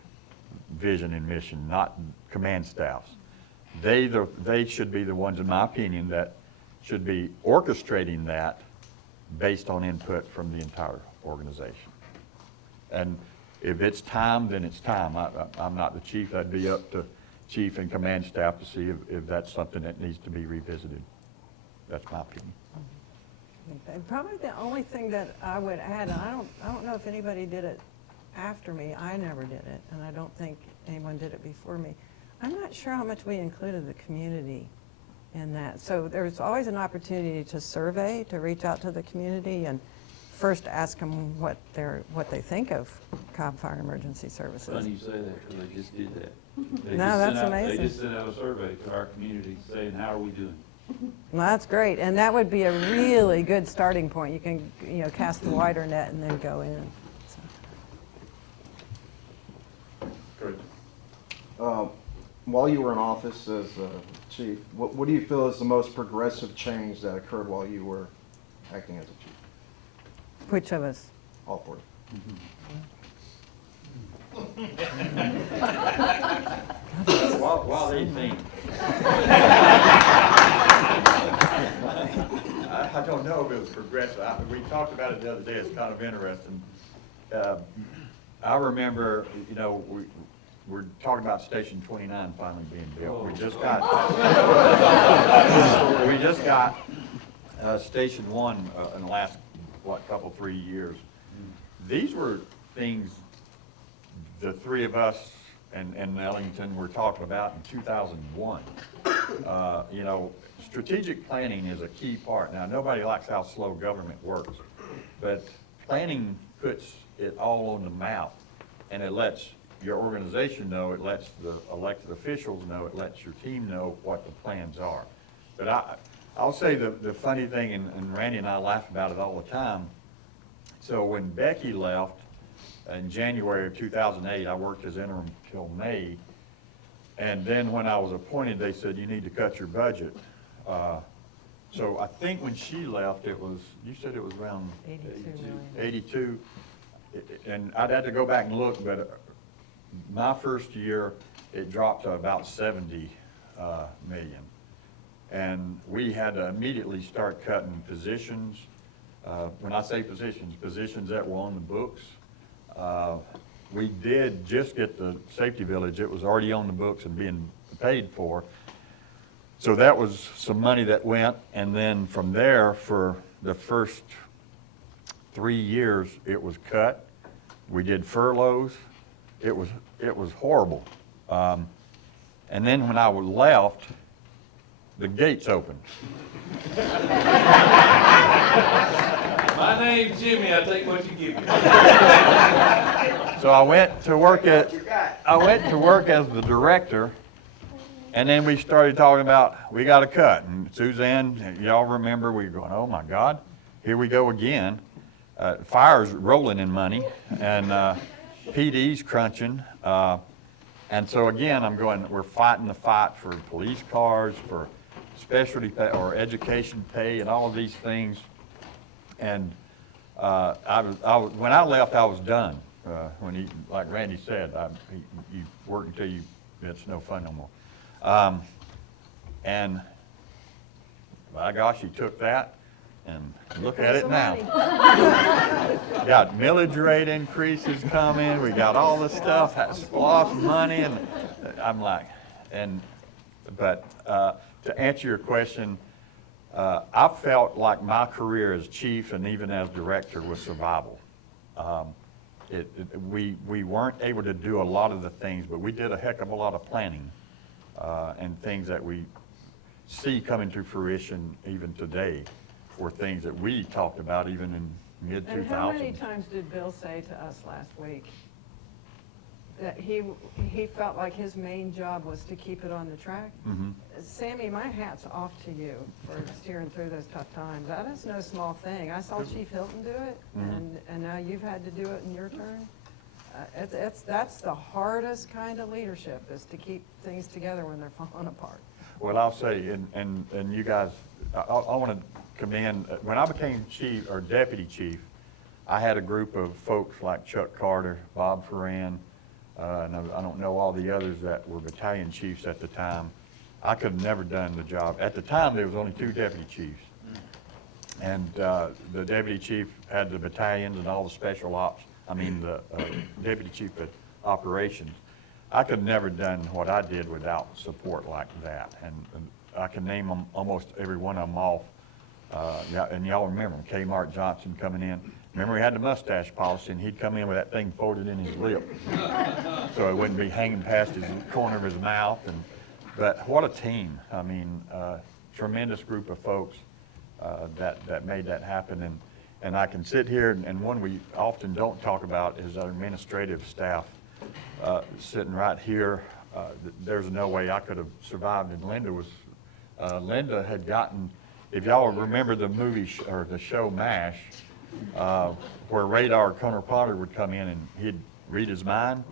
vision and mission, not command staff's. They should be the ones, in my opinion, that should be orchestrating that based on input from the entire organization. And if it's time, then it's time. I'm not the chief. That'd be up to chief and command staff to see if that's something that needs to be revisited. That's my opinion. And probably the only thing that I would add, and I don't know if anybody did it after me. I never did it, and I don't think anyone did it before me. I'm not sure how much we included the community in that. So there's always an opportunity to survey, to reach out to the community and first ask them what they think of Cobb Fire Emergency Services. Funny you say that, because they just did that. No, that's amazing. They just sent out a survey to our community saying, how are we doing? Well, that's great, and that would be a really good starting point. You can, cast the wider net and then go in. So. Good. While you were in office as chief, what do you feel is the most progressive change that occurred while you were acting as a chief? Which of us? All four. While they think. I don't know if it was progressive. We talked about it the other day. It's kind of interesting. I remember, we're talking about Station 29 finally being built. We just got Station 1 in the last, couple, 3 years. These were things the three of us and Ellington were talking about in 2001. Strategic planning is a key part. Now, nobody likes how slow government works, but planning puts it all on the map, and it lets your organization know, it lets the elected officials know, it lets your team know what the plans are. But I'll say the funny thing, and Randy and I laugh about it all the time. So when Becky left in January of 2008, I worked as interim till May. And then when I was appointed, they said, you need to cut your budget. So I think when she left, you said it was around 82. And I'd have to go back and look, but my first year, it dropped to about 70 million. And we had to immediately start cutting positions. When I say positions that were on the books. We did just get the safety village. It was already on the books and being paid for. So that was some money that went, and then from there, for the first 3 years, it was cut. We did furloughs. It was horrible. And then when I was left, the gates opened. My name's Jimmy, I take what you give me. So I went to work as the director, and then we started talking about, we got to cut. And Suzanne, y'all remember, we were going, oh my God, here we go again. Fire's rolling in money, and PD's crunching. And so again, I'm going, we're fighting the fight for police cars, for specialty pay or education pay, and all of these things. And when I left, I was done. When like Randy said, you work until it's no fun no more. And by gosh, he took that, and look at it now. Got millage rate increases coming. We got all this stuff, lost money, and I'm like, but to answer your question, I felt like my career as chief and even as director was survival. We weren't able to do a lot of the things, but we did a heck of a lot of planning and things that we see coming to fruition even today were things that we talked about even in mid-2000s. And how many times did Bill say to us last week, that he felt like his main job was to keep it on the track. Sammy, my hat's off to you for steering through those tough times. That is no small thing. I saw Chief Hilton do it, and now you've had to do it in your turn. That's the hardest kind of leadership, is to keep things together when they're falling apart. Well, I'll say, and you guys, I want to commend, when I became chief or deputy chief, I had a group of folks like Chuck Carter, Bob Ferran, and I don't know all the others that were battalion chiefs at the time. I could have never done the job. At the time, there was only 2 deputy chiefs. And the deputy chief had the battalions and all the special ops, the deputy chief of operations. I could have never done what I did without support like that. And I can name them, almost every one of them off. And y'all remember Kmart Johnson coming in. Remember, he had the mustache policy, and he'd come in with that thing folded in his lip, so it wouldn't be hanging past his corner of his mouth. But what a team! Tremendous group of folks that made that happen. And I can sit here, and one we often don't talk about is our administrative staff sitting right here. There's no way I could have survived. And Linda had gotten, if y'all remember the movie or the show MASH, where Radar Colonel Potter would come in and he'd read his mind.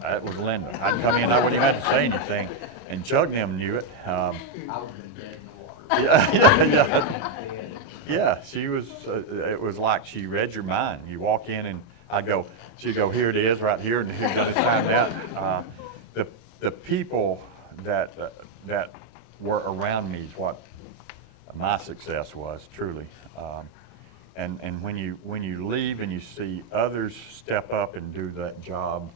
That was Linda. I'd come in, I wouldn't even have to say anything, and Chuck them knew it. I would have been dead in the water. Yeah, she was. It was like she read your mind. You walk in and she'd go, here it is, right here, and here's this time that. The people that were around me is what my success was, truly. And when you leave and you see others step up and do that job,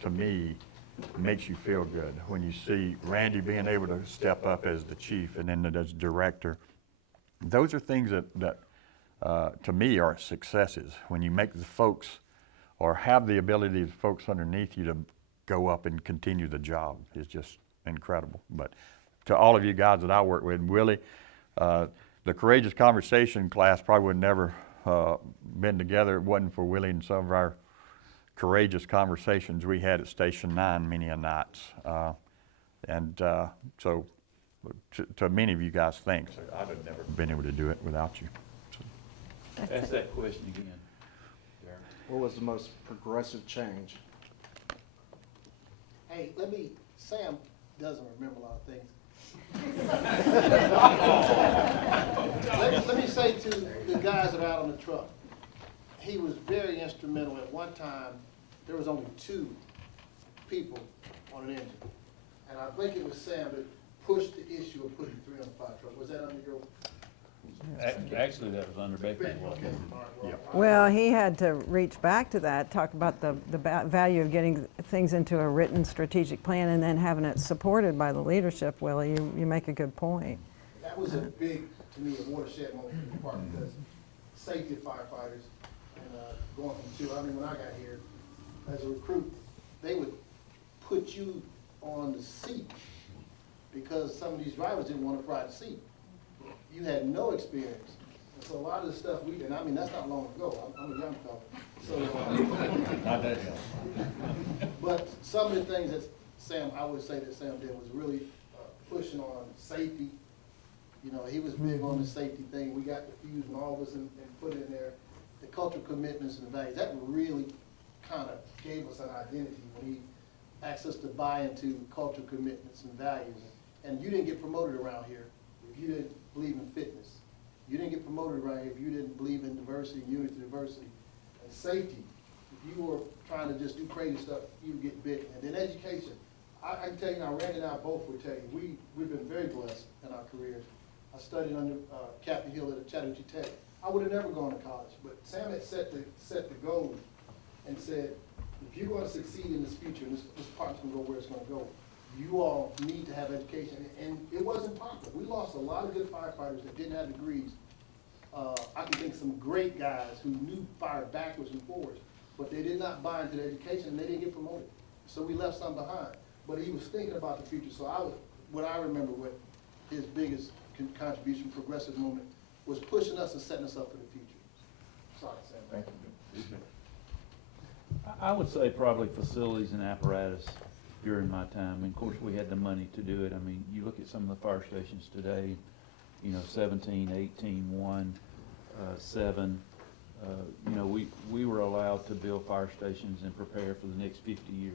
to me, it makes you feel good. When you see Randy being able to step up as the chief and then as director, those are things that to me are successes. When you make the folks or have the ability of the folks underneath you to go up and continue the job is just incredible. But to all of you guys that I work with, Willie, the Courageous Conversation class probably would never been together if it wasn't for Willie and some of our courageous conversations we had at Station 9 many a nights. So to many of you guys, thanks. I would have never been able to do it without you. So. Ask that question again, Darren. What was the most progressive change? Hey, Sam doesn't remember a lot of things. Let me say to the guys that are out on the truck, he was very instrumental. At one time, there was only 2 people on an engine. And I think it was Sam that pushed the issue of putting 3 on the fire truck. Was that under your? Actually, that was under Becky's work. Well, he had to reach back to that, talk about the value of getting things into a written strategic plan and then having it supported by the leadership. Willie, you make a good point. That was a big, to me, a watershed moment for the department, because safety of firefighters and going from 2, when I got here as a recruit, they would put you on the seat because some of these drivers didn't want to fly the seat. You had no experience. And so a lot of the stuff we did, that's not long ago. I'm a young fellow. So, Not that young. but some of the things that I would say that Sam did was really pushing on safety. He was big on the safety thing. We got the fuse and all of us and put in there the cultural commitments and values. That really kind of gave us an identity when he asked us to buy into cultural commitments and values. And you didn't get promoted around here if you didn't believe in fitness. You didn't get promoted around here if you didn't believe in diversity, unity, diversity, and safety. If you were trying to just do crazy stuff, you would get bit. And then education. I can tell you now, Randy and I both would tell you, we've been very blessed in our careers. I studied under Captain Hill at Chattanooga Tech. I would have never gone to college, but Sam had set the goal and said, if you're going to succeed in this future, and this department's going to go where it's going to go, you all need to have education. And it wasn't popular. We lost a lot of good firefighters that didn't have degrees. I can think some great guys who knew fire backwards and forwards, but they did not buy into the education and they didn't get promoted. So we left some behind. But he was thinking about the future. So what I remember what his biggest contribution, progressive moment, was pushing us and setting us up for the future. Sorry, Sam. Thank you. I would say probably facilities and apparatus during my time. And of course, we had the money to do it. I mean, you look at some of the fire stations today, you know, 17, 18, 1, 7. You know, we were allowed to build fire stations and prepare for the next 50 years.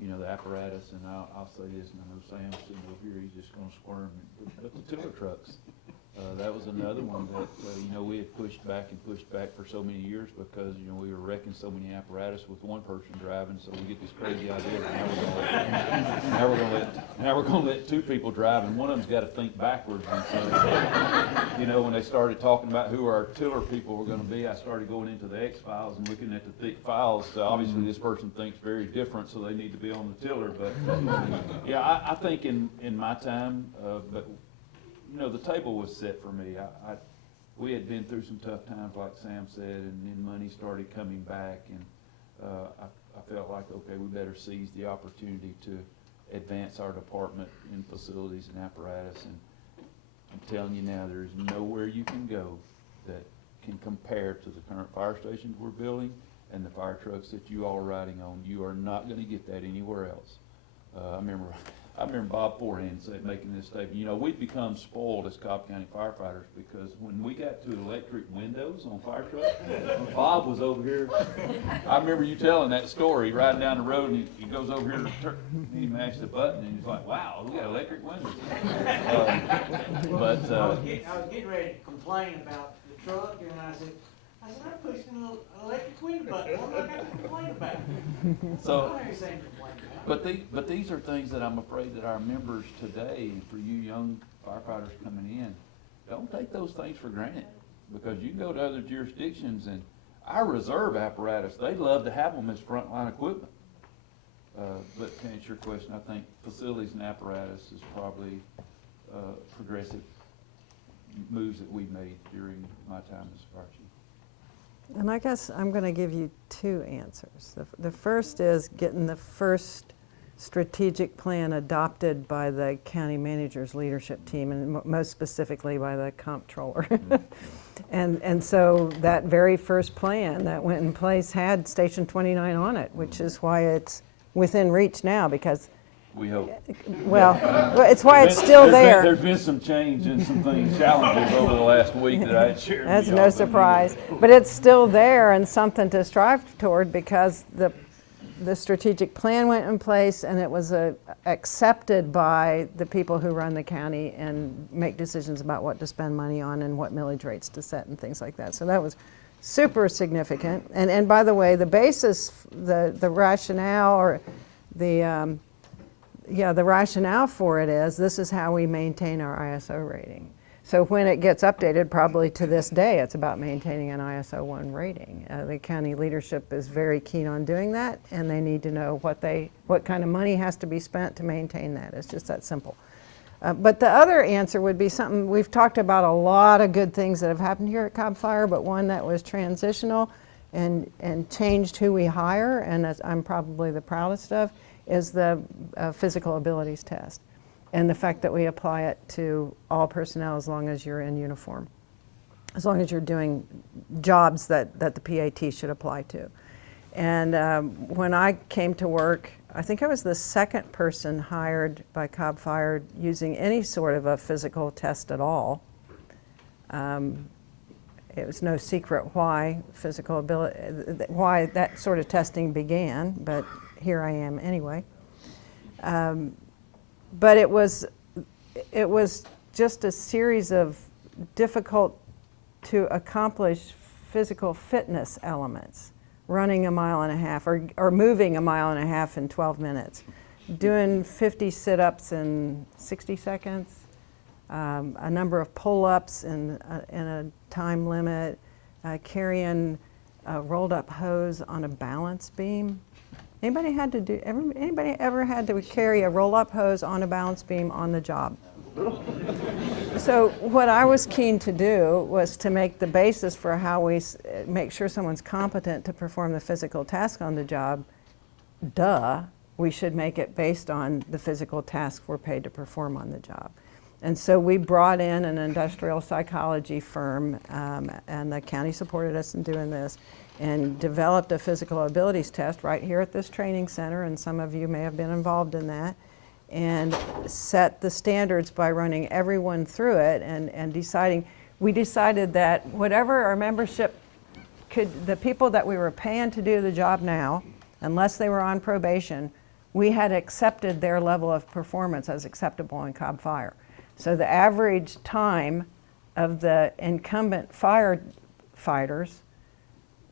You know, the apparatus, and I'll say this, and I know Sam's sitting over here, he's just gonna squirm, but the tiller trucks. That was another one that, you know, we had pushed back for so many years because, you know, we were wrecking so many apparatus with one person driving, so we get this crazy idea that now we're gonna let two people drive, and one of them's gotta think backwards. And so, you know, when they started talking about who our tiller people were gonna be, I started going into the X files and looking at the thick files. So obviously this person thinks very different, so they need to be on the tiller. But, yeah, I think in my time, but you know, the table was set for me. We had been through some tough times, like Sam said, and then money started coming back, and I felt like, okay, we better seize the opportunity to advance our department in facilities and apparatus. And I'm telling you now, there's nowhere you can go that can compare to the current fire stations we're building and the fire trucks that you all are riding on. You are not going to get that anywhere else. I remember Bob Forehand making this statement. You know, we've become spoiled as Cobb County firefighters because when we got to electric windows on fire trucks, Bob was over here. I remember you telling that story, riding down the road, and he goes over here and he mashed the button, and he's like, "Wow, we got electric windows." I was getting ready to complain about the truck, and I said, I'm pushing an electric window button. What am I got to complain about? So, I don't have anything to complain about. but these are things that I'm afraid that our members today, and for you young firefighters coming in, don't take those things for granted. Because you can go to other jurisdictions, and our reserve apparatus, they love to have them as frontline equipment. But to answer your question, I think facilities and apparatus is probably progressive moves that we made during my time as fire chief. And I guess I'm going to give you two answers. The first is getting the first strategic plan adopted by the county manager's leadership team, and most specifically by the comptroller. And so that very first plan that went in place had Station 29 on it, which is why it's within reach now, because, We hope. well, it's why it's still there. There's been some change and some things, challenges over the last week that I had shared with That's y'all, no but surprise. But it's still there and something to strive toward, because the strategic plan went in place and it was accepted by the people who run the county and make decisions about what to spend money on and what millage rates to set and things like that. So that was super significant. And by the way, the basis, the rationale, or the rationale for it is, this is how we maintain our ISO rating. So when it gets updated, probably to this day, it's about maintaining an ISO 1 rating. The county leadership is very keen on doing that, and they need to know what kind of money has to be spent to maintain that. It's just that simple. But the other answer would be something, we've talked about a lot of good things that have happened here at Cobb Fire, but one that was transitional and changed who we hire, and as I'm probably the proudest of, is the physical abilities test, and the fact that we apply it to all personnel as long as you're in uniform, as long as you're doing jobs that the PAT should apply to. And when I came to work, I think I was the second person hired by Cobb Fire using any sort of a physical test at all. It was no secret why physical ability, why that sort of testing began, but here I am anyway. But it was just a series of difficult to accomplish physical fitness elements. Running a mile and a half, or moving a mile and a half in 12 minutes. Doing 50 sit-ups in 60 seconds. A number of pull-ups in a time limit. Carrying a rolled up hose on a balance beam. Anybody ever had to carry a roll-up hose on a balance beam on the job? So what I was keen to do was to make the basis for how we make sure someone's competent to perform the physical task on the job. We should make it based on the physical task we're paid to perform on the job. And so we brought in an industrial psychology firm, and the county supported us in doing this. and developed a physical abilities test right here at this training center, and some of you may have been involved in that, and set the standards by running everyone through it and deciding, we decided that whatever our membership the people that we were paying to do the job now, unless they were on probation, we had accepted their level of performance as acceptable in Cobb Fire. So the average time of the incumbent firefighters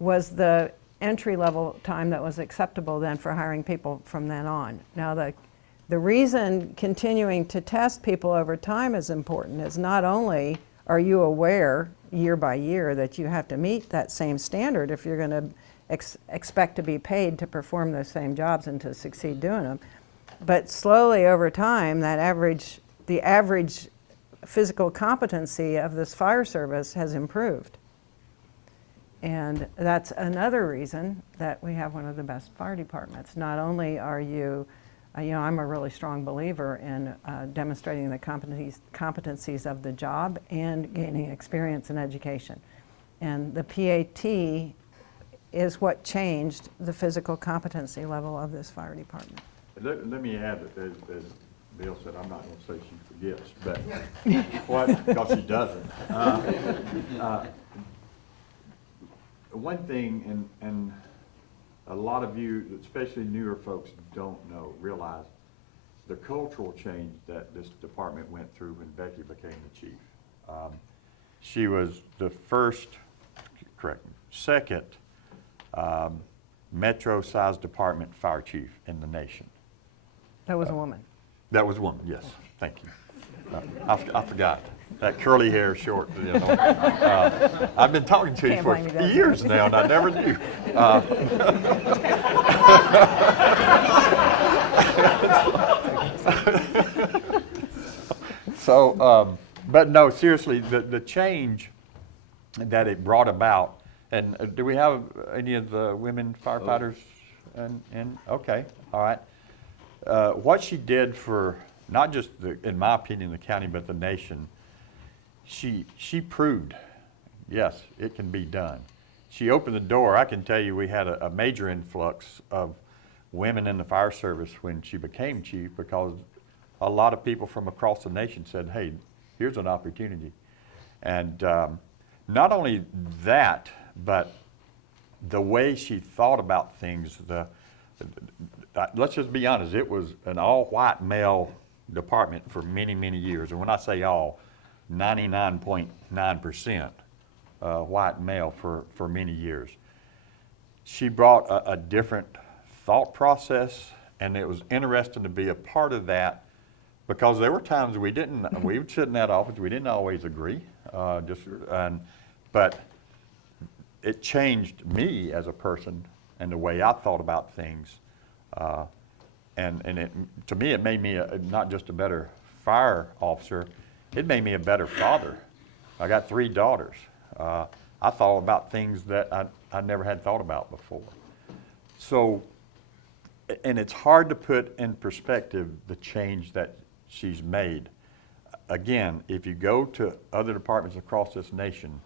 was the entry-level time that was acceptable then for hiring people from then on. Now the reason continuing to test people over time is important is not only are you aware year by year that you have to meet that same standard if you're going to expect to be paid to perform those same jobs and to succeed doing them, but slowly over time the average physical competency of this fire service has improved. And that's another reason that we have one of the best fire departments. Not only are you know, I'm a really strong believer in demonstrating the competencies of the job and gaining experience in education. And the PAT is what changed the physical competency level of this fire department. Let me add, as Bill said, I'm not going to say she forgets, but because she doesn't. One thing, and a lot of you, especially newer folks, don't realize the cultural change that this department went through when Becky became the chief. She was the second metro-sized department fire chief in the nation. That was a woman. That was a woman, yes, thank you. I forgot. That curly hair short. You know. I've been talking to you for years now, and I never knew. But no, seriously, the change that it brought about, and do we have any of the women firefighters? Okay, all right. What she did for not just in my opinion, the county, but the nation, she proved, yes, it can be done. She opened the door. I can tell you we had a major influx of women in the fire service when she became chief, because a lot of people from across the nation said, hey, here's an opportunity. And not only that, but the way she thought about things, let's just be honest, it was an all-white male department for many, many years. And when I say all, 99.9% white male for many years. She brought a different thought process, and it was interesting to be a part of that, because there were times we would sit in that office, we didn't always agree, but it changed me as a person and the way I thought about things. And to me, it made me not just a better fire officer, it made me a better father. I got 3 daughters. I thought about things that I never had thought about before. So, and it's hard to put in perspective the change that she's made. Again, if you go to other departments across this nation,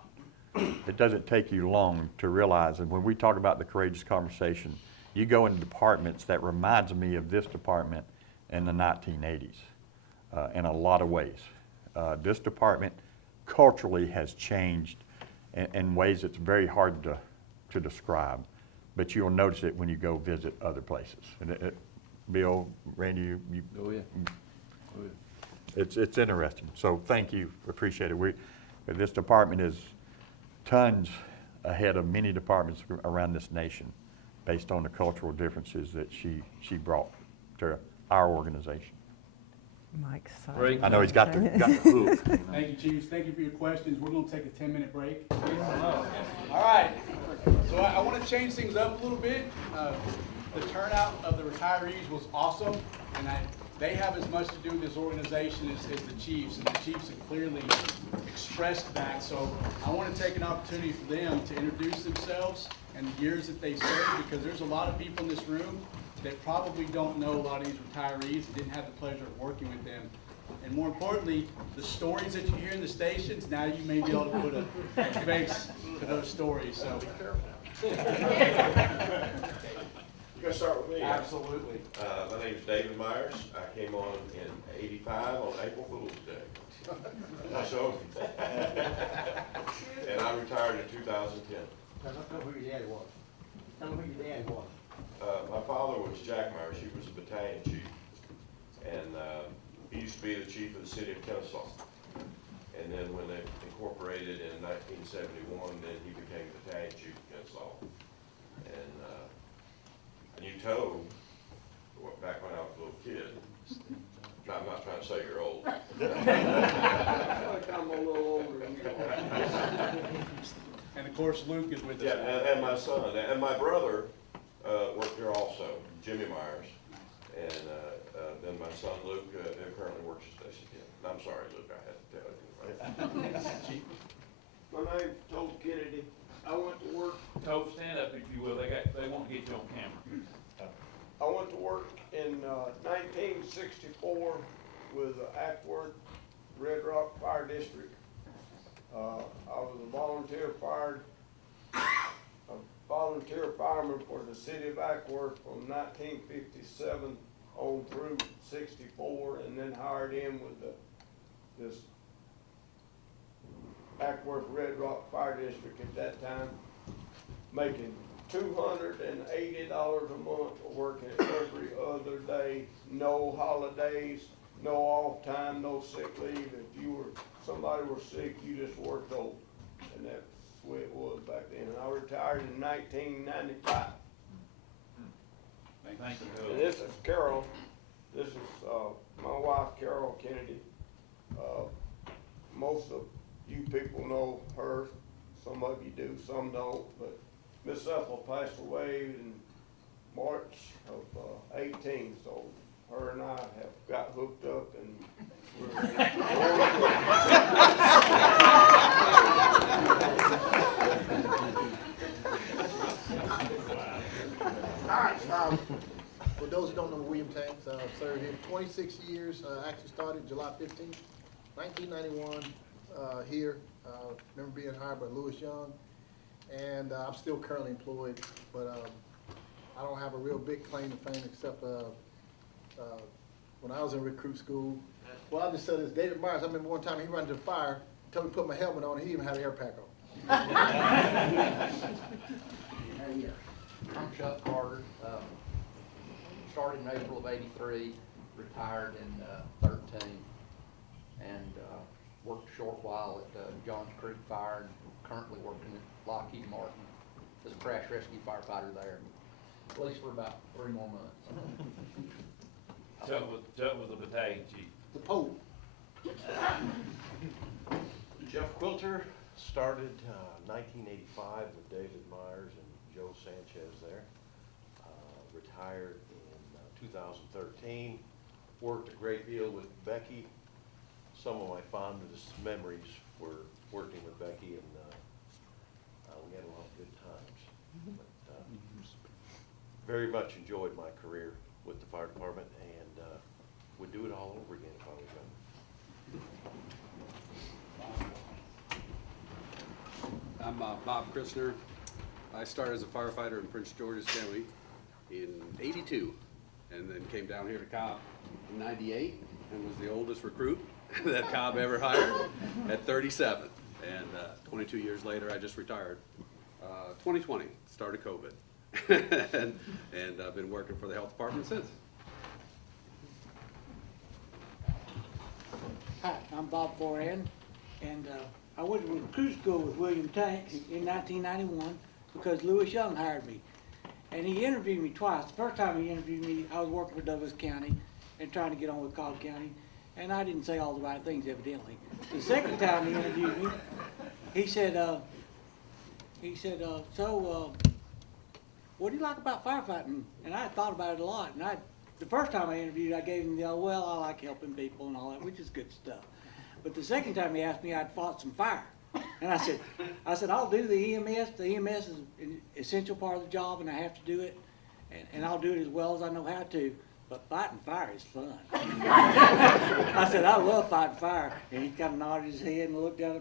it doesn't take you long to realize, and when we talk about the courageous conversation, you go into departments that reminds me of this department in the 1980s in a lot of ways. This department culturally has changed in ways that's very hard to describe, but you'll notice it when you go visit other places. And Bill, Randy, Oh, yeah. Oh, yeah. It's interesting. So thank you, appreciate it. This department is tons ahead of many departments around this nation, based on the cultural differences that she brought to our organization. Mike's side. Great. I know he's got the hook. Thank you, Chiefs. Thank you for your questions. We're going to take a 10-minute break. All right. So I want to change things up a little bit. The turnout of the retirees was awesome, and they have as much to do with this organization as the Chiefs, and the Chiefs have clearly expressed that. So I want to take an opportunity for them to introduce themselves and the years that they served, because there's a lot of people in this room that probably don't know a lot of these retirees and didn't have the pleasure of working with them. And more importantly, the stories that you hear in the stations, now you may be able to put a face to those stories. So You gotta start with me. Absolutely. My name's David Myers. I came on in '85 on April Fool's Day. I showed you. And I retired in 2010. Tell them who your daddy was. Tell them who your daddy was. My father was Jack Myers. He was a battalion chief. And he used to be the chief of the city of Kennesaw. And then when they incorporated in 1971, then he became battalion chief of Kennesaw. And you told, back when I was a little kid, I'm not trying to say you're old. I'm a little older than you are. And of course, Luke is with us. Yeah, and my son, and my brother worked here also, Jimmy Myers. And then my son Luke, currently works at Station 10. And I'm sorry, Luke, I had to tell you. My name's Toby Kennedy. I went to work, Tobe, stand up if you will, they want to get you on camera. I went to work in 1964 with Ackworth Red Rock Fire District. I was a volunteer fireman for the city of Ackworth from 1957 on through 64, and then hired in with this Ackworth Red Rock Fire District at that time, making $280 a month, working every other day, no holidays, no off time, no sick leave. If somebody were sick, you just worked over. And that's the way it was back then. And I retired in 1995. Thank you. And this is Carol. This is my wife, Carol Kennedy. Most of you people know her. Some of you do, some don't. But Miss Ethel passed away in March of 18, so her and I have got hooked up, and All right, for those who don't know William Tanks, served here 26 years, actually started July 15th, 1991, here. Remember being hired by Lewis Young, and I'm still currently employed, but I don't have a real big claim to fame except when I was in recruit school. Well, I'll just say this, David Myers, I remember one time he ran into the fire, told me to put my helmet on, and he even had an air pack on. I'm Chuck Carter. Started in April of '83, retired in '13, and worked a short while at Johns Creek Fire, and currently working at Lockheed Martin as a crash rescue firefighter there, at least for about 3 more months. Chuck was a battalion chief. The Pope. Jeff Quilter started 1985 with David Myers and Joe Sanchez there. Retired in 2013. Worked a great deal with Becky. Some of my fondest memories were working with Becky, and we had a lot of good times. But, very much enjoyed my career with the fire department, and would do it all over again if I was young. I'm Bob Christner. I started as a firefighter in Prince George's County in '82, and then came down here to Cobb in '98, and was the oldest recruit that Cobb ever hired at 37. And 22 years later, I just retired. 2020, started COVID, and I've been working for the health department since. Hi, I'm Bob Foran, and I went to recruit school with William Tanks in 1991 because Lewis Young hired me. And he interviewed me twice. The first time he interviewed me, I was working for Douglas County and trying to get on with Cobb County, and I didn't say all the right things, evidently. The second time he interviewed me, he said, so what do you like about firefighting? And I thought about it a lot, and the first time I interviewed, I gave him the, well, I like helping people and all that, which is good stuff. But the second time he asked me, I'd fought some fire. And I said, I'll do the EMS. The EMS is an essential part of the job, and I have to do it. And I'll do it as well as I know how to. But fighting fire is fun. I said, I love fighting fire. And he kind of nodded his head and looked down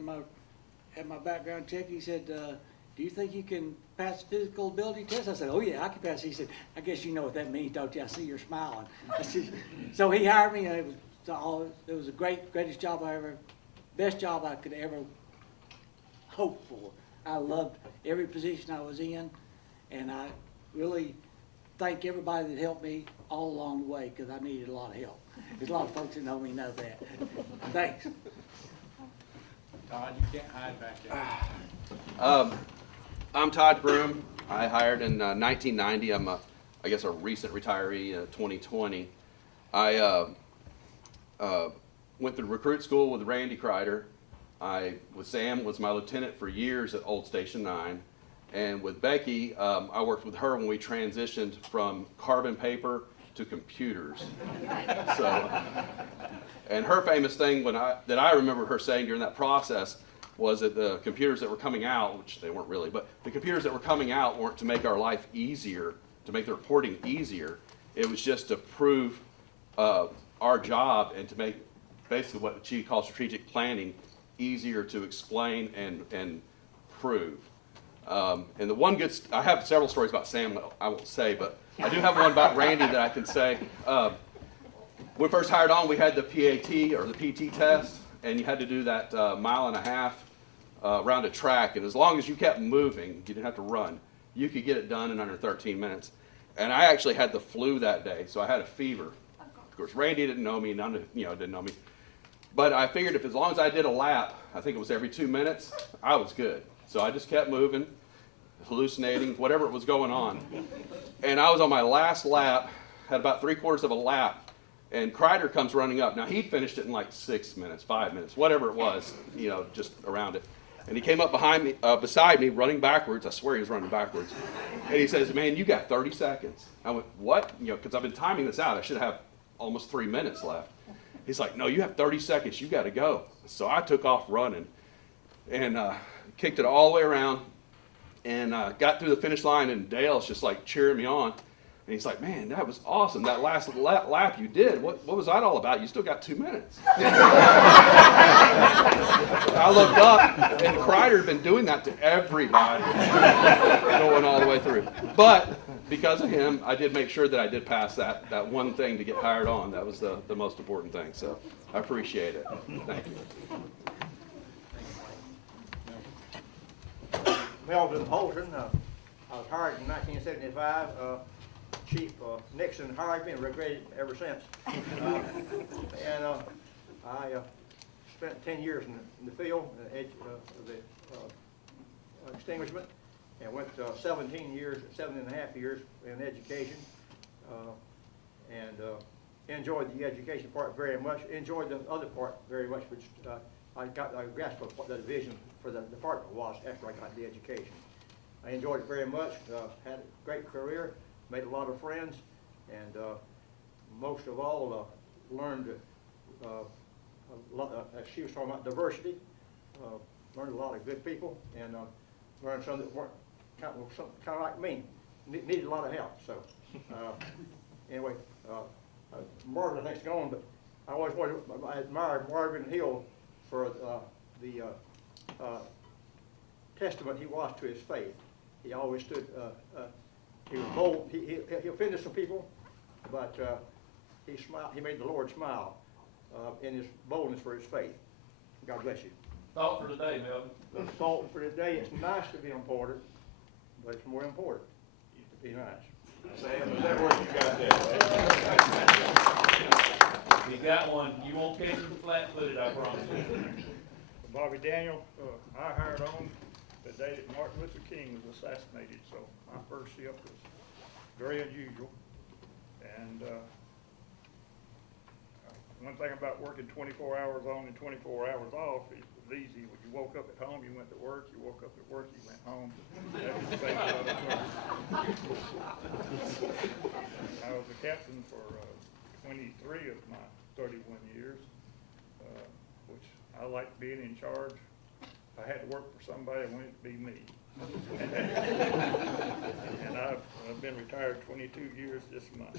at my background check. He said, do do you think you can pass the physical ability test? I said, oh yeah, I can pass. He said, I guess you know what that means, don't you? I see you're smiling. I said, so he hired me, and it was the greatest job best job I could ever hope for. I loved every position I was in, and I really thank everybody that helped me all along the way, because I needed a lot of help. There's a lot of folks that know me know that. Thanks. Todd, you can't hide back there. I'm Todd Broom. I hired in 1990. I'm I guess a recent retiree, 2020. I went through recruit school with Randy Kreider. With Sam, was my lieutenant for years at Old Station 9. And with Becky, I worked with her when we transitioned from carbon paper to computers. So, and her famous thing that I remember her saying during that process was that the computers that were coming out, which they weren't really, but the computers that were coming out weren't to make our life easier, to make the reporting easier. It was just to prove our job and to make basically what she calls strategic planning easier to explain and prove. And the one good, I have several stories about Sam I won't say, but I do have one about Randy that I can say. When we first hired on, we had the PAT or the PT test, and you had to do that 1.5 miles around a track. And as long as you kept moving, you didn't have to run, you could get it done in under 13 minutes. And I actually had the flu that day, so I had a fever. Of course, Randy didn't know me, didn't know me. But I figured if as long as I did a lap, I think it was every 2 minutes, I was good. So I just kept moving, hallucinating, whatever was going on. And I was on my last lap, had about 3/4 of a lap, and Kreider comes running up. Now he'd finished it in like 6 minutes, 5 minutes, whatever it was, just around it. And he came up behind me, beside me, running backwards. I swear he was running backwards. And he says, "Man, you got 30 seconds." I went, "What?" Because I've been timing this out. I should have almost 3 minutes left. He's like, "No, you have 30 seconds. You got to go." So I took off running and kicked it all the way around and got through the finish line. And Dale's just like cheering me on. And he's like, "Man, that was awesome. That last lap you did. What was that all about? You still got 2 minutes." I looked up, and Kreider had been doing that to everybody, going all the way through. But because of him, I did make sure that I did pass that one thing to get hired on. That was the most important thing. So I appreciate it. Thank you. Melvins Story, I was hired in 1975. Chief Nixon hired me and regretted it ever since. I spent 10 years in the field, extinguishment, and went 17.5 years in education, and enjoyed the education part very much. Enjoyed the other part very much, which I grasped what the vision for the department was after I got the education. I enjoyed it very much. Had a great career, made a lot of friends, and most of all learned a lot. She was talking about diversity. Learned a lot of good people, and learned some that weren't kind of like me. Needed a lot of help. So anyway, Marvin I think's gone, but I always I admired Marvin Hill for the testament he was to his faith. He always stood. He was bold. He offended some people, but he smiled. He made the Lord smile in his boldness for his faith. God bless you. Thought for today, Melvin. The thought for today: it's nice to be important, but it's more important to be nice. Sam, is that what you got there? You got one. You won't catch him flat-footed, I promise you. Bobby Daniel, I hired on the day that Martin Luther King was assassinated, so my first shift was very unusual. And one thing about working 24 hours on and 24 hours off, it was easy. When you woke up at home, you went to work. You woke up at work, you went home. That was the same way I was working. I was a captain for 23 of my 31 years, which I liked being in charge. If I had to work for somebody, I wanted it to be me. And I've been retired 22 years this month.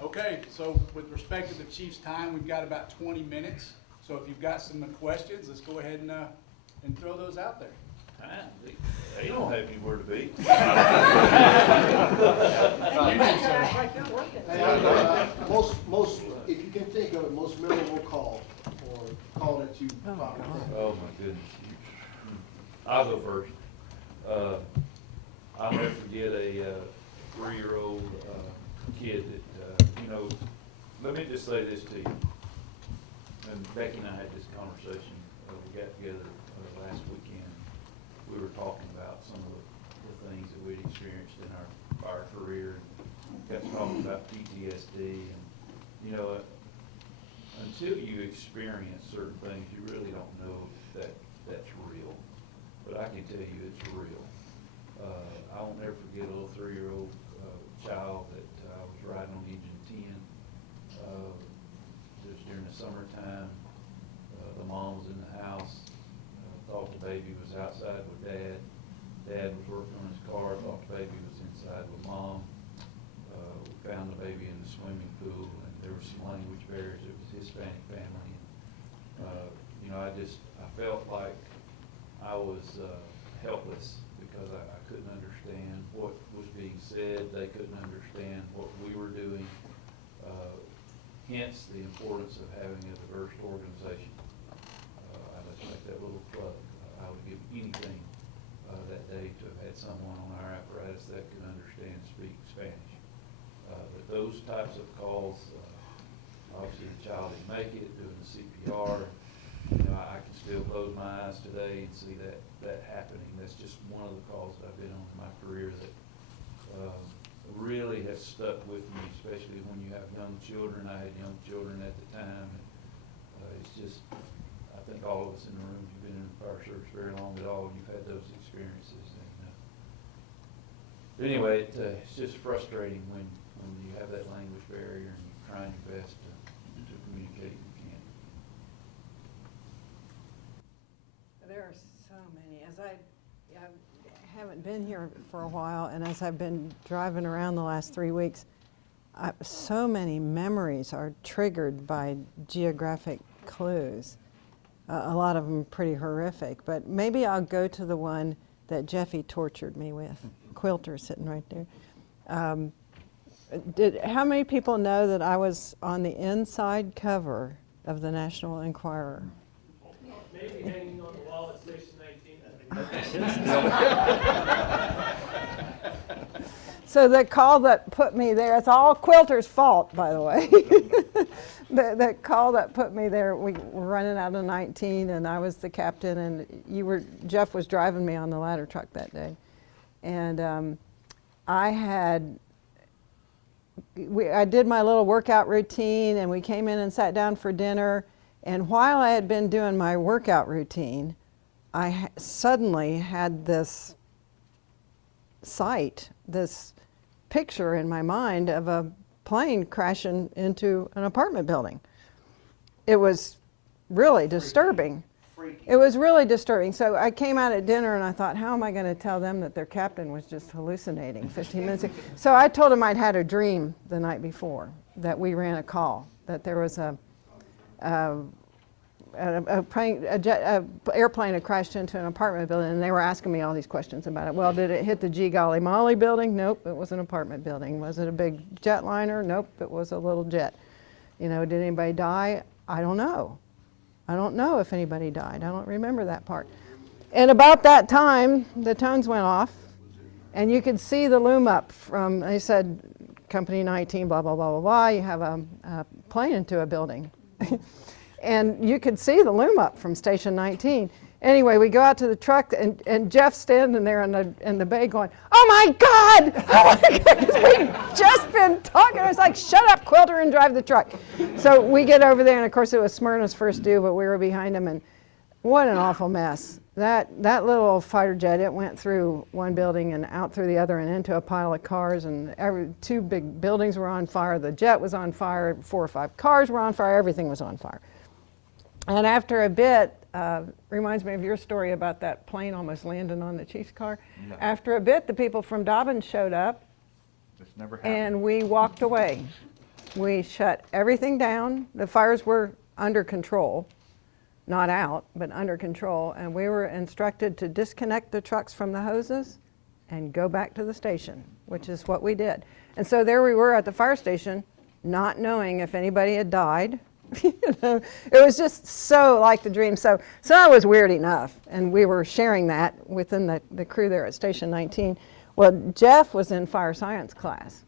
Okay, So with respect to the chief's time, we've got about 20 minutes. So if you've got some questions, let's go ahead and throw those out there. They don't have anywhere to be. Most, if you can think of it, most memorable call or call that you. Oh, my goodness. I'll go first. I'll never forget a 3-year-old kid that, let me just say this to you. And Becky and I had this conversation, we got together last weekend. We were talking about some of the things that we'd experienced in our career. Got to talking about PTSD and, until you experience certain things, you really don't know that that's real. But I can tell you it's real. I won't never forget a little 3-year-old child that was riding on Engine 10. It was during the summertime. The mom was in the house. Thought the baby was outside with Dad. Dad was working on his car. Thought the baby was inside with Mom. We found the baby in the swimming pool, and there were some language barriers. It was a Hispanic family. I felt like I was helpless because I couldn't understand what was being said. They couldn't understand what we were doing. Hence the importance of having a diverse organization. I just make that little plug. I would give anything that day to have had someone on our apparatus that could understand and speak Spanish. But those types of calls, obviously the child didn't make it, doing the CPR, I can still close my eyes today and see that happening. That's just one of the calls that I've been on in my career that really has stuck with me, especially when you have young children. I had young children at the time. It's just, I think all of us in the room, you've been in the fire service very long at all, you've had those experiences. And anyway, it's just frustrating when you have that language barrier and you're trying your best to communicate and you can't. There are so many. I haven't been here for a while, and as I've been driving around the last 3 weeks, so many memories are triggered by geographic clues. A lot of them pretty horrific, but maybe I'll go to the one that Jeffy tortured me with. Quilter sitting right there. How many people know that I was on the inside cover of the National Enquirer? Maybe hanging on the wall at Station 19. So the call that put me there, it's all Quilter's fault, by the way. The call that put me there, we were running out of 19, and I was the captain, and Jeff was driving me on the ladder truck that day. And I did my little workout routine, and we came in and sat down for dinner. And while I had been doing my workout routine, I suddenly had this sight, this picture in my mind of a plane crashing into an apartment building. It was really disturbing. It was really disturbing. So I came out at dinner and I thought, how am I going to tell them that their captain was just hallucinating 15 minutes ago? So I told them I'd had a dream the night before, that we ran a call, that there was an airplane had crashed into an apartment building, and they were asking me all these questions about it. Well, did it hit the Gee Golly Molly building? Nope, it was an apartment building. Was it a big jetliner? Nope, it was a little jet. Did anybody die? I don't know. I don't know if anybody died. I don't remember that part. And about that time, the tones went off, and you could see the loom up from, they said, Company 19, blah, blah, blah, blah, blah, you have a plane into a building. And you could see the loom up from Station 19. Anyway, we go out to the truck, and Jeff's standing there in the bay going, oh my God! Oh my God! 'Cause we've just been talking. I was like, shut up, Quilter, and drive the truck. So we get over there, and of course it was Smyrna's first due, but we were behind him, and what an awful mess. That little fighter jet, it went through one building and out through the other and into a pile of cars, and two big buildings were on fire. The jet was on fire. 4 or 5 cars were on fire. Everything was on fire. And after a bit, reminds me of your story about that plane almost landing on the chief's car. No. After a bit, the people from Dobbins showed up, This never happened. and we walked away. We shut everything down. The fires were under control, not out, but under control. And we were instructed to disconnect the trucks from the hoses and go back to the station, which is what we did. And so there we were at the fire station, not knowing if anybody had died. You know, it was just so like the dream. So that was weird enough. And we were sharing that within the crew there at Station 19. Well, Jeff was in fire science class.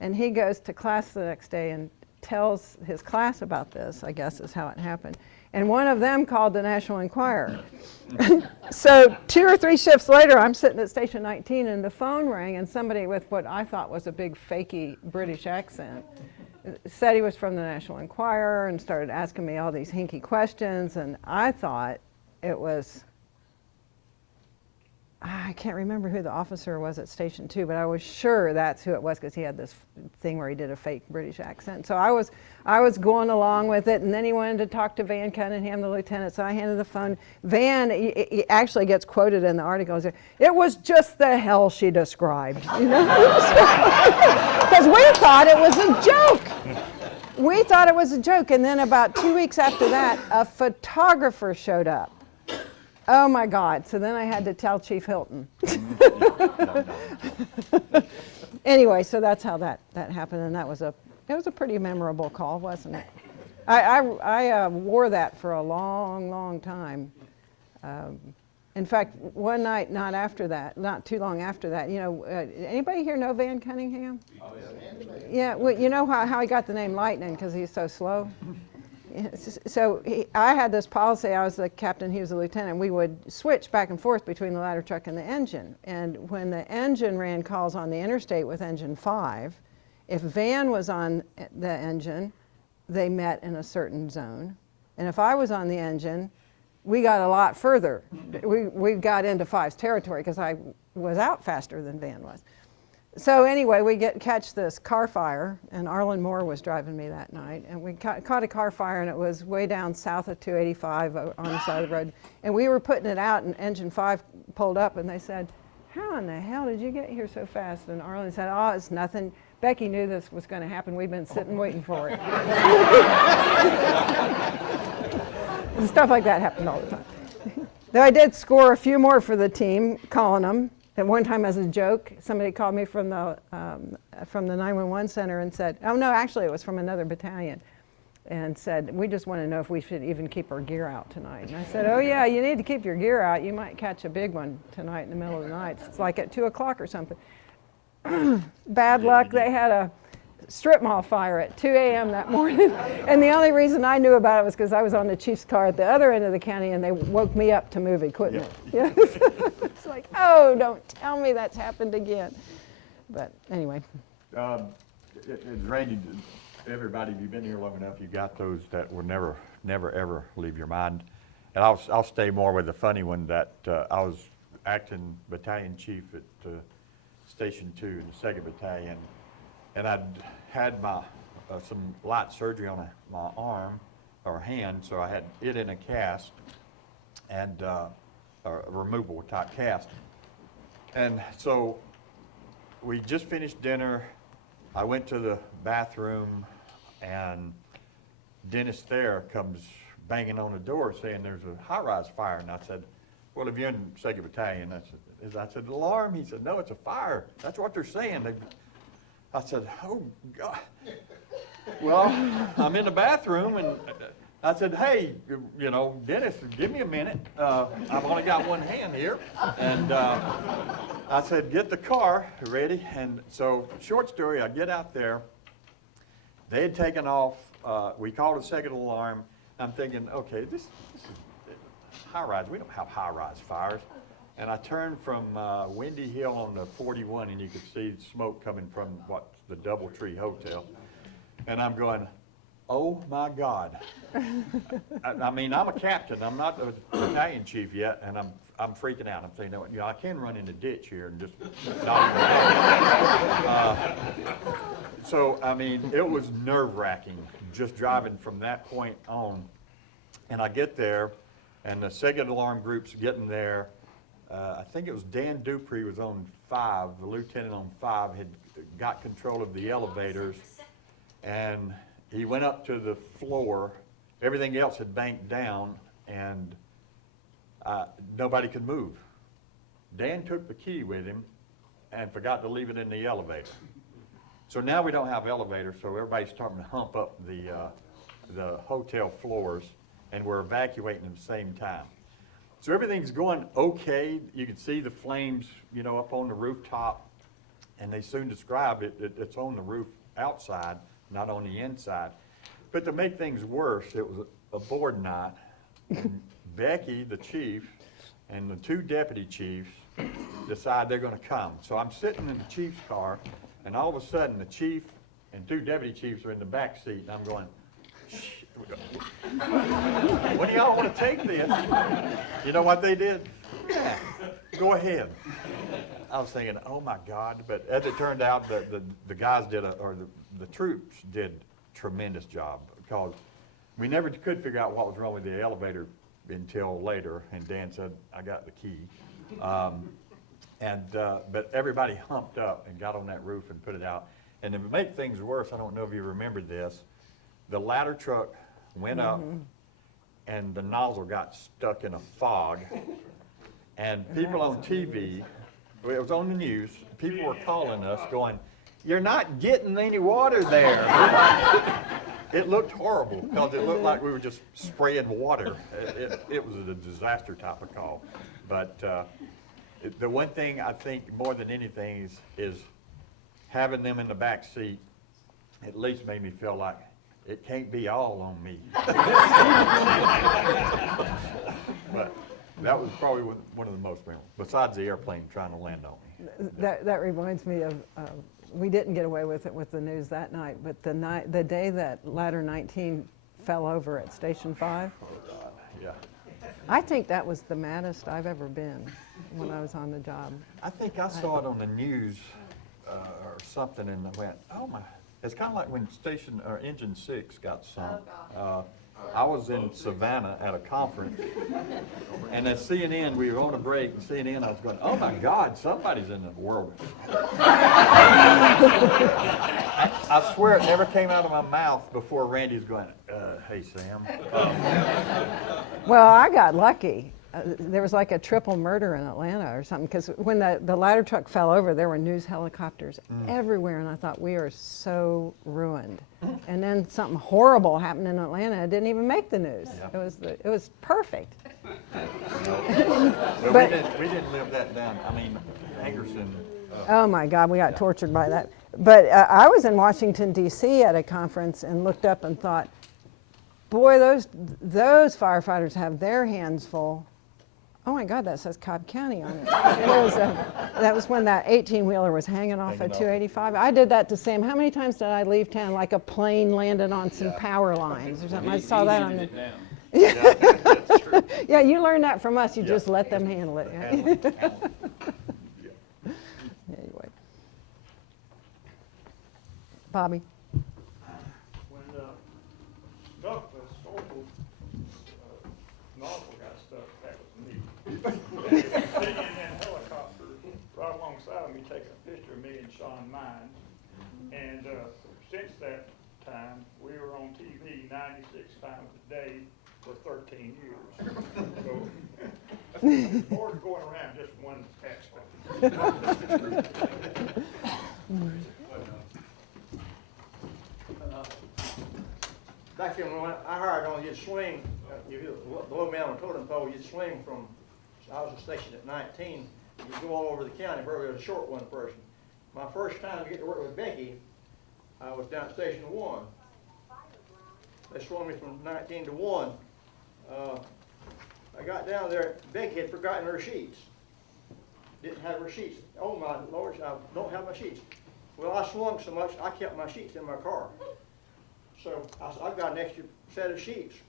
And he goes to class the next day and tells his class about this, I guess is how it happened. And one of them called the National Enquirer. So 2 or 3 shifts later, I'm sitting at Station 19 and the phone rang, and somebody with what I thought was a big fakey British accent said he was from the National Enquirer and started asking me all these hinky questions, and I thought it was, I can't remember who the officer was at Station 2, but I was sure that's who it was because he had this thing where he did a fake British accent. So I was going along with it, and then he wanted to talk to Van Cunningham, the lieutenant, so I handed the phone. Van, he actually gets quoted in the article. He said, "It was just the hell she described," you know? Because we thought it was a joke. We thought it was a joke, and then about 2 weeks after that, a photographer showed up. Oh my God, so then I had to tell Chief Hilton. Anyway, so that's how that happened, and it was a pretty memorable call, wasn't it? I wore that for a long, long time. In fact, one night, not too long after that, you know, anybody here know Van Cunningham? Oh, yeah. Yeah, well, you know how he got the name Lightning, because he's so slow? So I had this policy. I was the captain, he was the lieutenant. We would switch back and forth between the ladder truck and the engine. And when the engine ran calls on the interstate with engine 5, if Van was on the engine, they met in a certain zone. And if I was on the engine, we got a lot further. We got into 5's territory because I was out faster than Van was. So anyway, we catch this car fire, and Arlen Moore was driving me that night, and we caught a car fire, and it was way down south of 285 on the side of the road, and we were putting it out, and engine 5 pulled up, and they said, "How in the hell did you get here so fast?" And Arlen said, "Oh, it's nothing. Becky knew this was going to happen. We've been sitting waiting for it." And stuff like that happened all the time. Though I did score a few more for the team, calling them. At one time, as a joke, somebody called me from the 911 center and said, oh no, actually it was from another battalion, and said, "We just want to know if we should even keep our gear out tonight." And I said, "Oh yeah, you need to keep your gear out. You might catch a big one tonight in the middle of the night. It's like at 2 o'clock or something." Bad luck, they had a strip mall fire at 2 a.m. that morning. And the only reason I knew about it was because I was on the chief's car at the other end of the county, and they woke me up to move equipment. Yeah. It's like, oh, don't tell me that's happened again. But anyway. Randy, everybody, if you've been here long enough, you got those that will never, ever leave your mind. And I'll stay more with the funny one that I was acting battalion chief at Station 2 in the 2nd Battalion. And I'd had my some light surgery on my arm or hand, so I had it in a cast and a removable type cast. And so we just finished dinner. I went to the bathroom, and Dennis Thayer comes banging on the door saying there's a high-rise fire. And I said, "Well, if you're in 2nd Battalion," I said, "Alarm?" He said, "No, it's a fire. That's what they're saying." I said, "Oh, God." Well, I'm in the bathroom, and I said, "Hey, you know, Dennis, give me a minute. I've only got one hand here." And I said, "Get the car ready." And so, short story, I get out there. They had taken off. We called a second alarm. I'm thinking, okay, this is high-rise. We don't have high-rise fires. And I turned from Windy Hill on the 41, and you could see smoke coming from the Doubletree Hotel. And I'm going, oh my God. I mean, I'm a captain. I'm not a battalion chief yet, and I'm freaking out. I'm saying, no, I can run in the ditch here and just not even So, I mean, it was nerve-wracking just driving from that point on. And I get there, and the second alarm group's getting there. I think it was Dan Dupree was on 5, the lieutenant on 5 had got control of the elevators, And he went up to the floor. Everything else had banked down, and nobody could move. Dan took the key with him and forgot to leave it in the elevator. So now we don't have elevators, so everybody's starting to hump up the hotel floors, and we're evacuating at the same time. So everything's going okay. You can see the flames, you know, up on the rooftop, and they soon described it's on the roof outside, not on the inside. But to make things worse, it was a board night, and Becky, the chief, and the 2 deputy chiefs decide they're gonna come. So I'm sitting in the chief's car, and all of a sudden, the chief and 2 deputy chiefs are in the back seat, and I'm going, shh, when do y'all wanna take this? You know what they did? Yeah, go ahead. I was thinking, oh my God, but as it turned out, the guys did, the troops did a tremendous job, because we never could figure out what was wrong with the elevator until later, and Dan said, I got the key. But everybody humped up and got on that roof and put it out. And to make things worse, I don't know if you remember this, the ladder truck went up and the nozzle got stuck in a fog. And people on TV, it was on the news, people were calling us going, you're not getting any water there. It looked horrible, because it looked like we were just spraying water. It was a disaster type of call. But the one thing I think more than anything is having them in the back seat at least made me feel like it can't be all on me. But that was probably one of the most memorable, besides the airplane trying to land on me. That reminds me of, we didn't get away with it with the news that night, but the day that Ladder 19 fell over at Station 5. Oh God, yeah. I think that was the maddest I've ever been when I was on the job. I think I saw it on the news or something, and I went, oh my. It's kind of like when Engine 6 got sunk. I was in Savannah at a conference, and at CNN, we were on a break, and CNN, I was going, oh my God, somebody's in the world. I swear it never came out of my mouth before Randy's going, hey, Sam. Well, I got lucky. There was like a triple murder in Atlanta or something, because when the ladder truck fell over, there were news helicopters everywhere, and I thought, we are so ruined. And then something horrible happened in Atlanta. It didn't even make the news. Yeah. It was perfect. But we didn't live that down. I mean, Angerson. Oh my God, we got tortured by that. But I was in Washington, D.C. at a conference and looked up and thought, boy, those firefighters have their hands full. Oh my God, that says Cobb County on it. That was when that 18-wheeler was hanging off at 285. I did that to Sam. How many times did I leave town like a plane landed on some power lines or something? I saw that on the... Yeah, that's true. Yeah, you learned that from us. You just let them handle it. Handle it. Anyway. Bobby? When stuff was snorkel, nozzle got stuck, that was neat. Sitting in that helicopter, right alongside of me, taking a picture of me and Sean Mines. And since that time, we were on TV 96 times a day for 13 years. So, more going around just one aspect. Back then, when I hired on, you'd swing, below me on a totem pole, you'd swing from, I was stationed at 19, you'd go all over the county, where we was a short one person. My first time to get to work with Becky, I was down at Station 1. They swung me from 19 to 1. I got down there, Becky had forgotten her sheets. Didn't have her sheets. Oh my Lord, I don't have my sheets. Well, I swung so much, I kept my sheets in my car. So I've got an extra set of sheets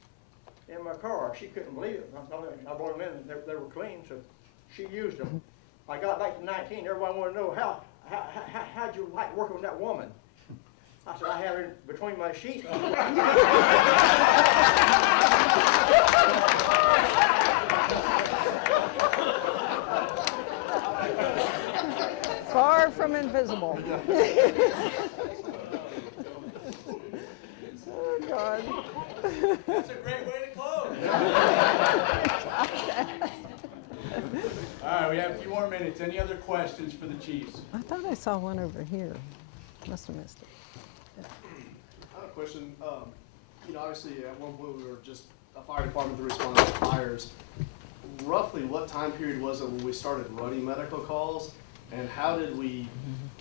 in my car. She couldn't believe it. I brought them in, and they were clean, so she used them. I got back to 19, everybody wanted to know, how'd you like working with that woman? I said, I have her between my sheets. Far from invisible. God. That's a great way to close. All right, we have a few more minutes. Any other questions for the chiefs? I thought I saw one over here. Must have missed it. I have a question. Obviously, at one point we were just a fire department that responded to fires. Roughly, what time period was it when we started running medical calls, and how did we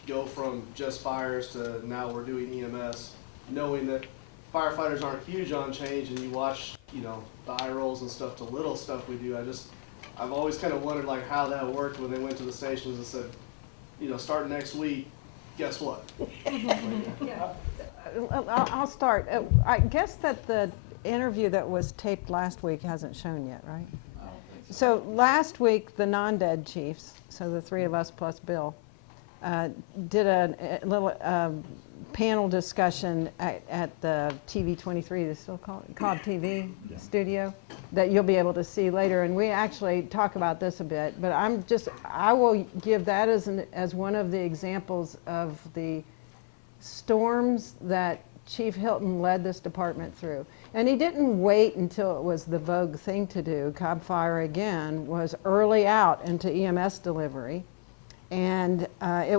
go from just fires to now we're doing EMS, knowing that firefighters aren't huge on change, and you watch, the eye rolls and stuff to little stuff we do. I've always kind of wondered like how that worked when they went to the stations and said, starting next week, guess what? I'll start. I guess that the interview that was taped last week hasn't shown yet, right? I don't think so. So last week, the non-dead chiefs, so the three of us plus Bill, did a little panel discussion at the TV 23, they still call it Cobb TV studio, that you'll be able to see later. And we actually talk about this a bit, but I will give that as one of the examples of the storms that Chief Hilton led this department through. And he didn't wait until it was the vogue thing to do. Cobb Fire, again, was early out into EMS delivery. And there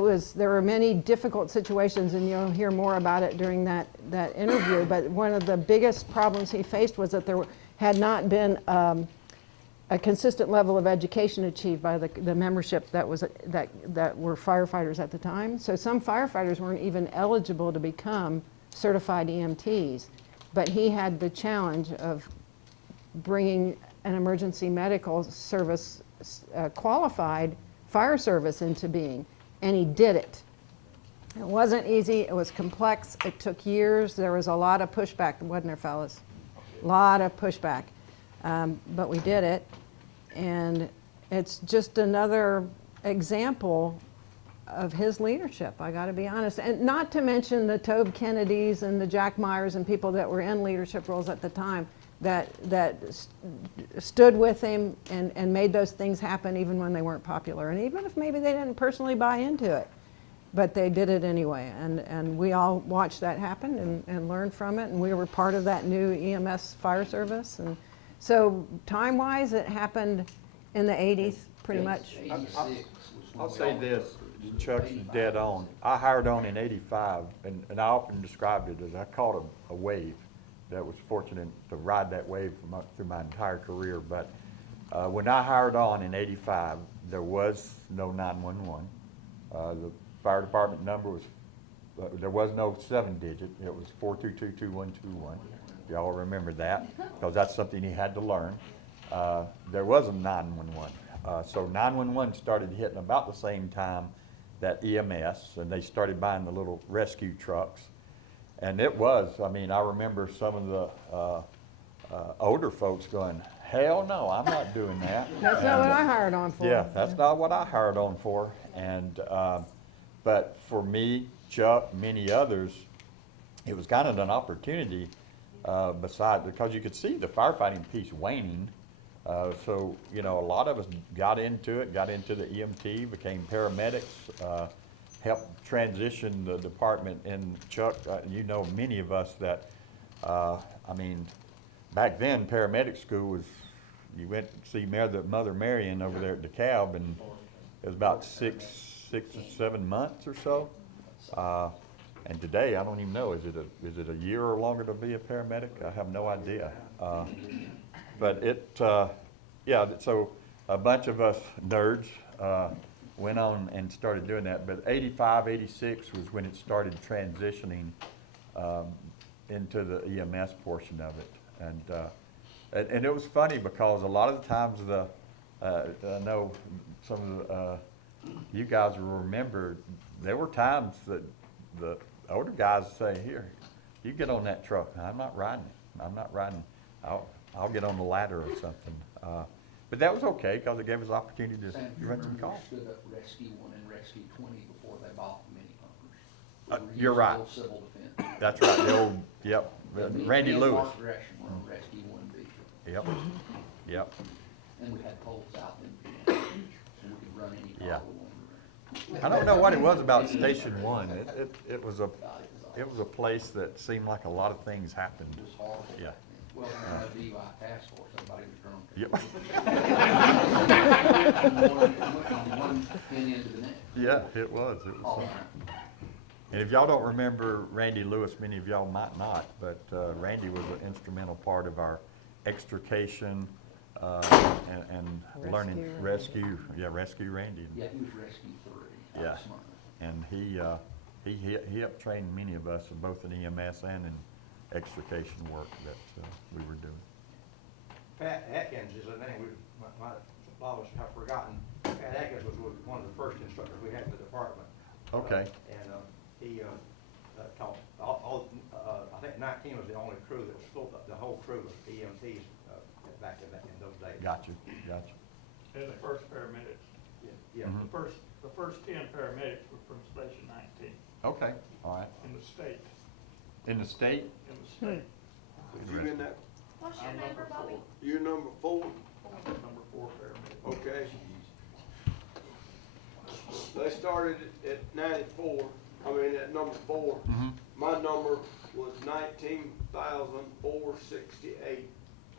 were many difficult situations, and you'll hear more about it during that interview. But one of the biggest problems he faced was that there had not been a consistent level of education achieved by the membership that were firefighters at the time. So some firefighters weren't even eligible to become certified EMTs. But he had the challenge of bringing an emergency medical service qualified fire service into being, and he did it. It wasn't easy, it was complex, it took years, there was a lot of pushback, wasn't there, fellas? A lot of pushback, but we did it, and it's just another example of his leadership, I gotta be honest. And not to mention the Tobe Kennedys and the Jack Myers and people that were in leadership roles at the time that stood with him and made those things happen even when they weren't popular. And even if maybe they didn't personally buy into it, but they did it anyway. And we all watched that happen and learned from it. And we were part of that new EMS fire service. And so time-wise, it happened in the 80s, pretty much. I'll say this, Chuck's dead on. I hired on in '85, and I often described it as I caught a wave. That was fortunate to ride that wave through my entire career. But when I hired on in '85, there was no 911. The fire department number was, there was no 7-digit. It was 4222121. Y'all remember that, because that's something he had to learn. There was a 911. So 911 started hitting about the same time that EMS, and they started buying the little rescue trucks. And it was, I remember some of the older folks going, hell no, I'm not doing that. That's not what I hired on for. Yeah, that's not what I hired on for. And, but for me, Chuck, many others, it was kind of an opportunity because you could see the firefighting piece waning. So, a lot of us got into the EMT, became paramedics, helped transition the department. And Chuck, many of us that, back then paramedic school was, you went to see Mother Marion over there at DeKalb, and it was about 6 or 7 months or so. And today, I don't even know, is it a year or longer to be a paramedic? I have no idea. But so a bunch of us nerds went on and started doing that. But 85, 86 was when it started transitioning into the EMS portion of it. And it was funny because a lot of the times I know some of you guys will remember, there were times that the older guys say, here, you get on that truck. I'm not riding it. I'll get on the ladder or something. But that was okay because it gave us opportunity to run some calls. Stood up Rescue 1 and Rescue 20 before they bought the mini pumpers. You're right. Civil defense. That's right. The old, yep. Randy Lewis. Mark direction were on Rescue 1B. Yep. And we had poles out in the so we could run any call we wanted to run. I don't know what it was about Station 1. It was a it was a place that seemed like a lot of things happened. It was horrible. Yeah. Well, the DUI task force, everybody was drunk. Yep. One pin into the next. Yeah, it was. All the time. And if y'all don't remember Randy Lewis, many of y'all might not, but Randy was an instrumental part of our extrication and learning rescue. Yeah, rescue Randy. Yeah, he was rescue 3. Yeah, and he helped train many of us, both in EMS and in extrication work that we were doing. Pat Atkins is a name a lot of us have forgotten. Pat Atkins was one of the first instructors we had in the department. Okay. He taught I think 19 was the only crew that was full. The whole crew was EMTs back in those days. Gotcha. They're the first paramedics. Yeah. Mhm. The first 10 paramedics were from Station 19 Okay, all right. in the state. In the state? In the state. You in that, What's your I'm number, number Bobby? 4. you number 4? Number 4 paramedic. Okay. They started at 94, at number 4. Mm-hmm. My number was 19,468.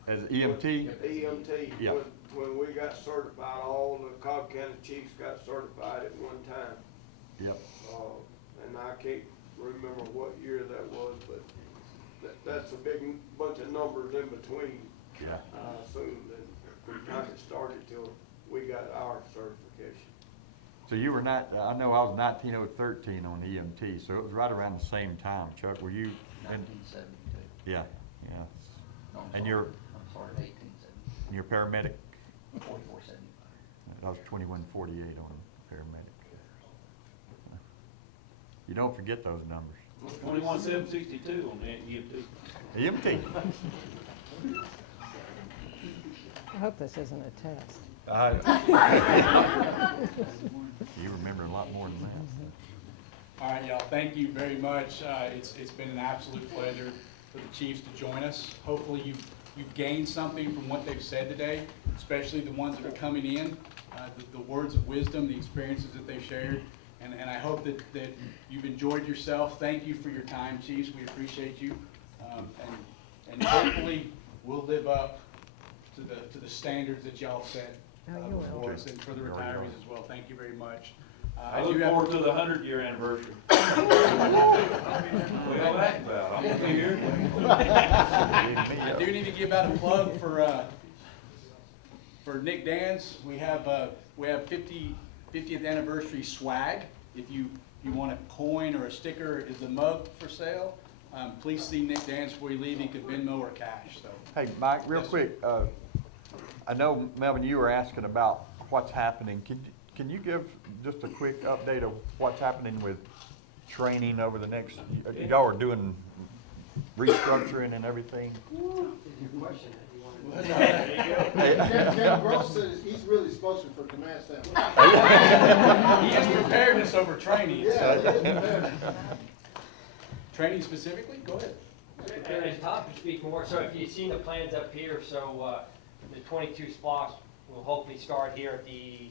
As EMT? EMT. Yeah. When we got certified, all the Cobb County Chiefs got certified at one time. Yep. And I can't remember what year that was, but that's a big bunch of numbers in between. Yeah. I assume that we kind of started till we got our certification. So you were not, I know I was 1913 on EMT, so it was right around the same time. Chuck, were you? 1972. Yeah. No, I'm And sorry. you're, I'm sorry, 1870. and you're paramedic? 4475. I was 2148 on paramedic. You don't forget those numbers. 21,762 on the EMT. EMT. I hope this isn't a test. You remember a lot more than that. All right, y'all, thank you very much. It's been an absolute pleasure for the Chiefs to join us. Hopefully you've gained something from what they've said today, especially the ones that are coming in, the words of wisdom, the experiences that they've shared. And I hope that you've enjoyed yourself. Thank you for your time, Chiefs. We appreciate you. And hopefully we'll live up to the standards that y'all set before us and for the retirees as well. Thank you very much. I look forward to the 100-year anniversary. What y'all ask about? I'm gonna be here. I do need to give out a plug for Nick Dan's. We have 50th anniversary swag. If you want a coin or a sticker, is the mug for sale? Please see Nick Dan's before you leave. He could Venmo or cash. So. Hey, Mike, real quick, I know, Melvin, you were asking about what's happening. Can you give just a quick update of what's happening with training over the next, y'all are doing restructuring and everything? Captain Gross says he's really spokesman for command staff. He has preparedness over training. Yeah, he is prepared. Training specifically? Go ahead. And Tom can speak more. So if you've seen the plans up here, so the 22 spots will hopefully start here at the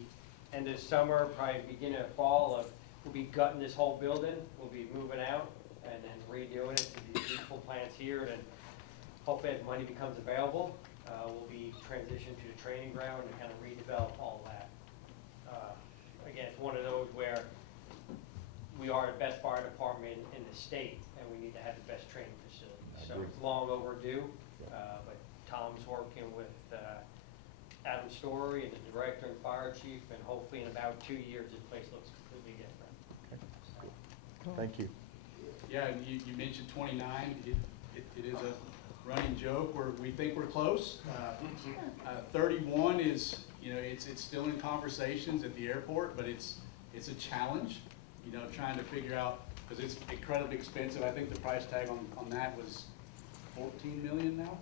end of summer, probably beginning of fall. We'll be gutting this whole building. We'll be moving out and then redoing it to these beautiful plants here. And then hopefully as money becomes available, we'll be transitioned to the training ground and kind of redevelop all that. Again, it's one of those where we are the best fire department in the state, and we need to have the best training facility. So it's long overdue, but Tom's working with Melvins Story and the director and fire chief, and hopefully in about 2 years, this place looks completely different. Thank you. Yeah, and you mentioned 29. It is a running joke where we think we're close. 31 is, it's still in conversations at the airport, but it's a challenge, trying to figure out, because it's incredibly expensive. I think the price tag on that was 14 million now.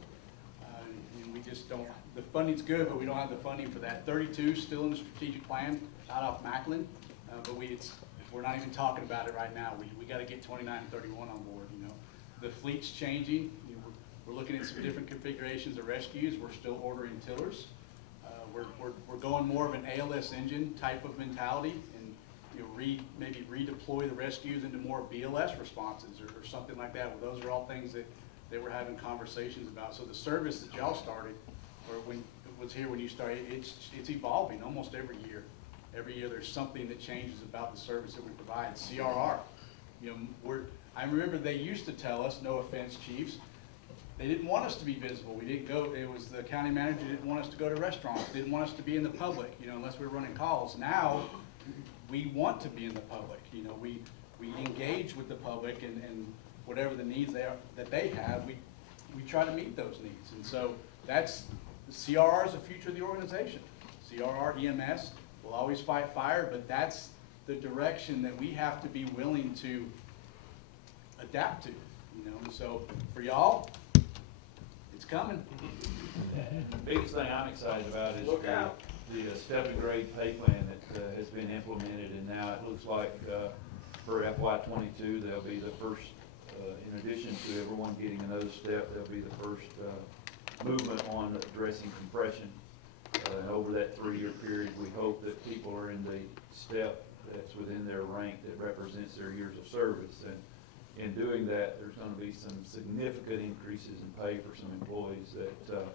And we just don't, the funding's good, but we don't have the funding for that. 32 is still in the strategic plan out off Macklin, but we're not even talking about it right now. We got to get 29 and 31 on board. The fleet's changing. We're looking at some different configurations of rescues. We're still ordering tillers. We're going more of an ALS engine type of mentality, and maybe redeploy the rescues into more BLS responses or something like that. Well, those are all things that they were having conversations about. So the service that y'all started, or when it was here when you started, it's evolving almost every year. Every year there's something that changes about the service that we provide. CRR, I remember they used to tell us, no offense, chiefs, they didn't want us to be visible. We didn't go, it was the county manager didn't want us to go to restaurants, didn't want us to be in the public, unless we were running calls. Now, we want to be in the public. We engage with the public and whatever the needs that they have, we try to meet those needs. And so that's, the CRR is the future of the organization. CRR, EMS, will always fight fire, but that's the direction that we have to be willing to adapt to, So for y'all, it's coming. The biggest thing I'm excited about is the step and grade pay plan that has been implemented, and now it looks like for FY22 there'll be the first, in addition to everyone getting another step, there'll be the first movement on addressing compression. And over that 3-year period, we hope that people are in the step that's within their rank that represents their years of service. And in doing that, there's going to be some significant increases in pay for some employees that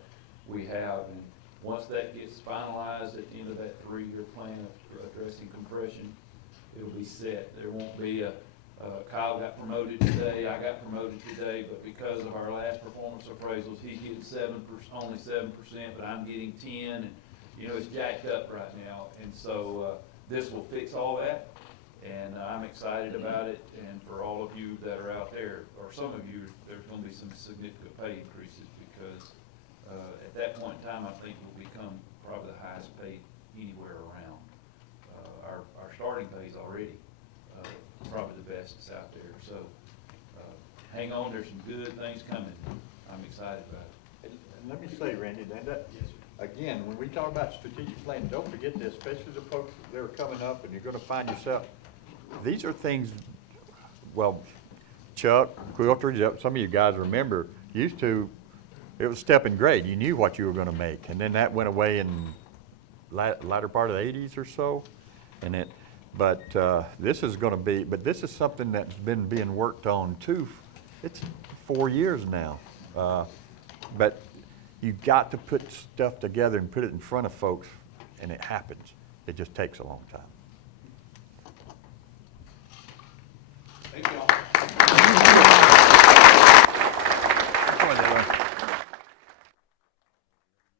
we have. And once that gets finalized at the end of that 3-year plan of addressing compression, it'll be set. There won't be Kyle got promoted today, I got promoted today, but because of our last performance appraisals, he's getting only 7%, but I'm getting 10, and it's jacked up right now. And so this will fix all that. And I'm excited about it, and for all of you that are out there, or some of you, there's going to be some significant pay increases because at that point in time, I think we'll become probably the highest paid anywhere around. Our starting pay is already probably the best that's out there. So hang on, there's some good things coming. I'm excited about it. And let me say, Randy, that again, when we talk about strategic planning, don't forget this, especially the folks that are coming up and you're going to find yourself. These are things, well, Chuck, Quilter, some of you guys remember, used to, it was step and grade. You knew what you were going to make. And then that went away in latter part of the 80s or so. But this is going to be, but this is something that's been being worked on too. It's 4 years now. But you got to put stuff together and put it in front of folks, and it happens. It just takes a long time. Thank you all.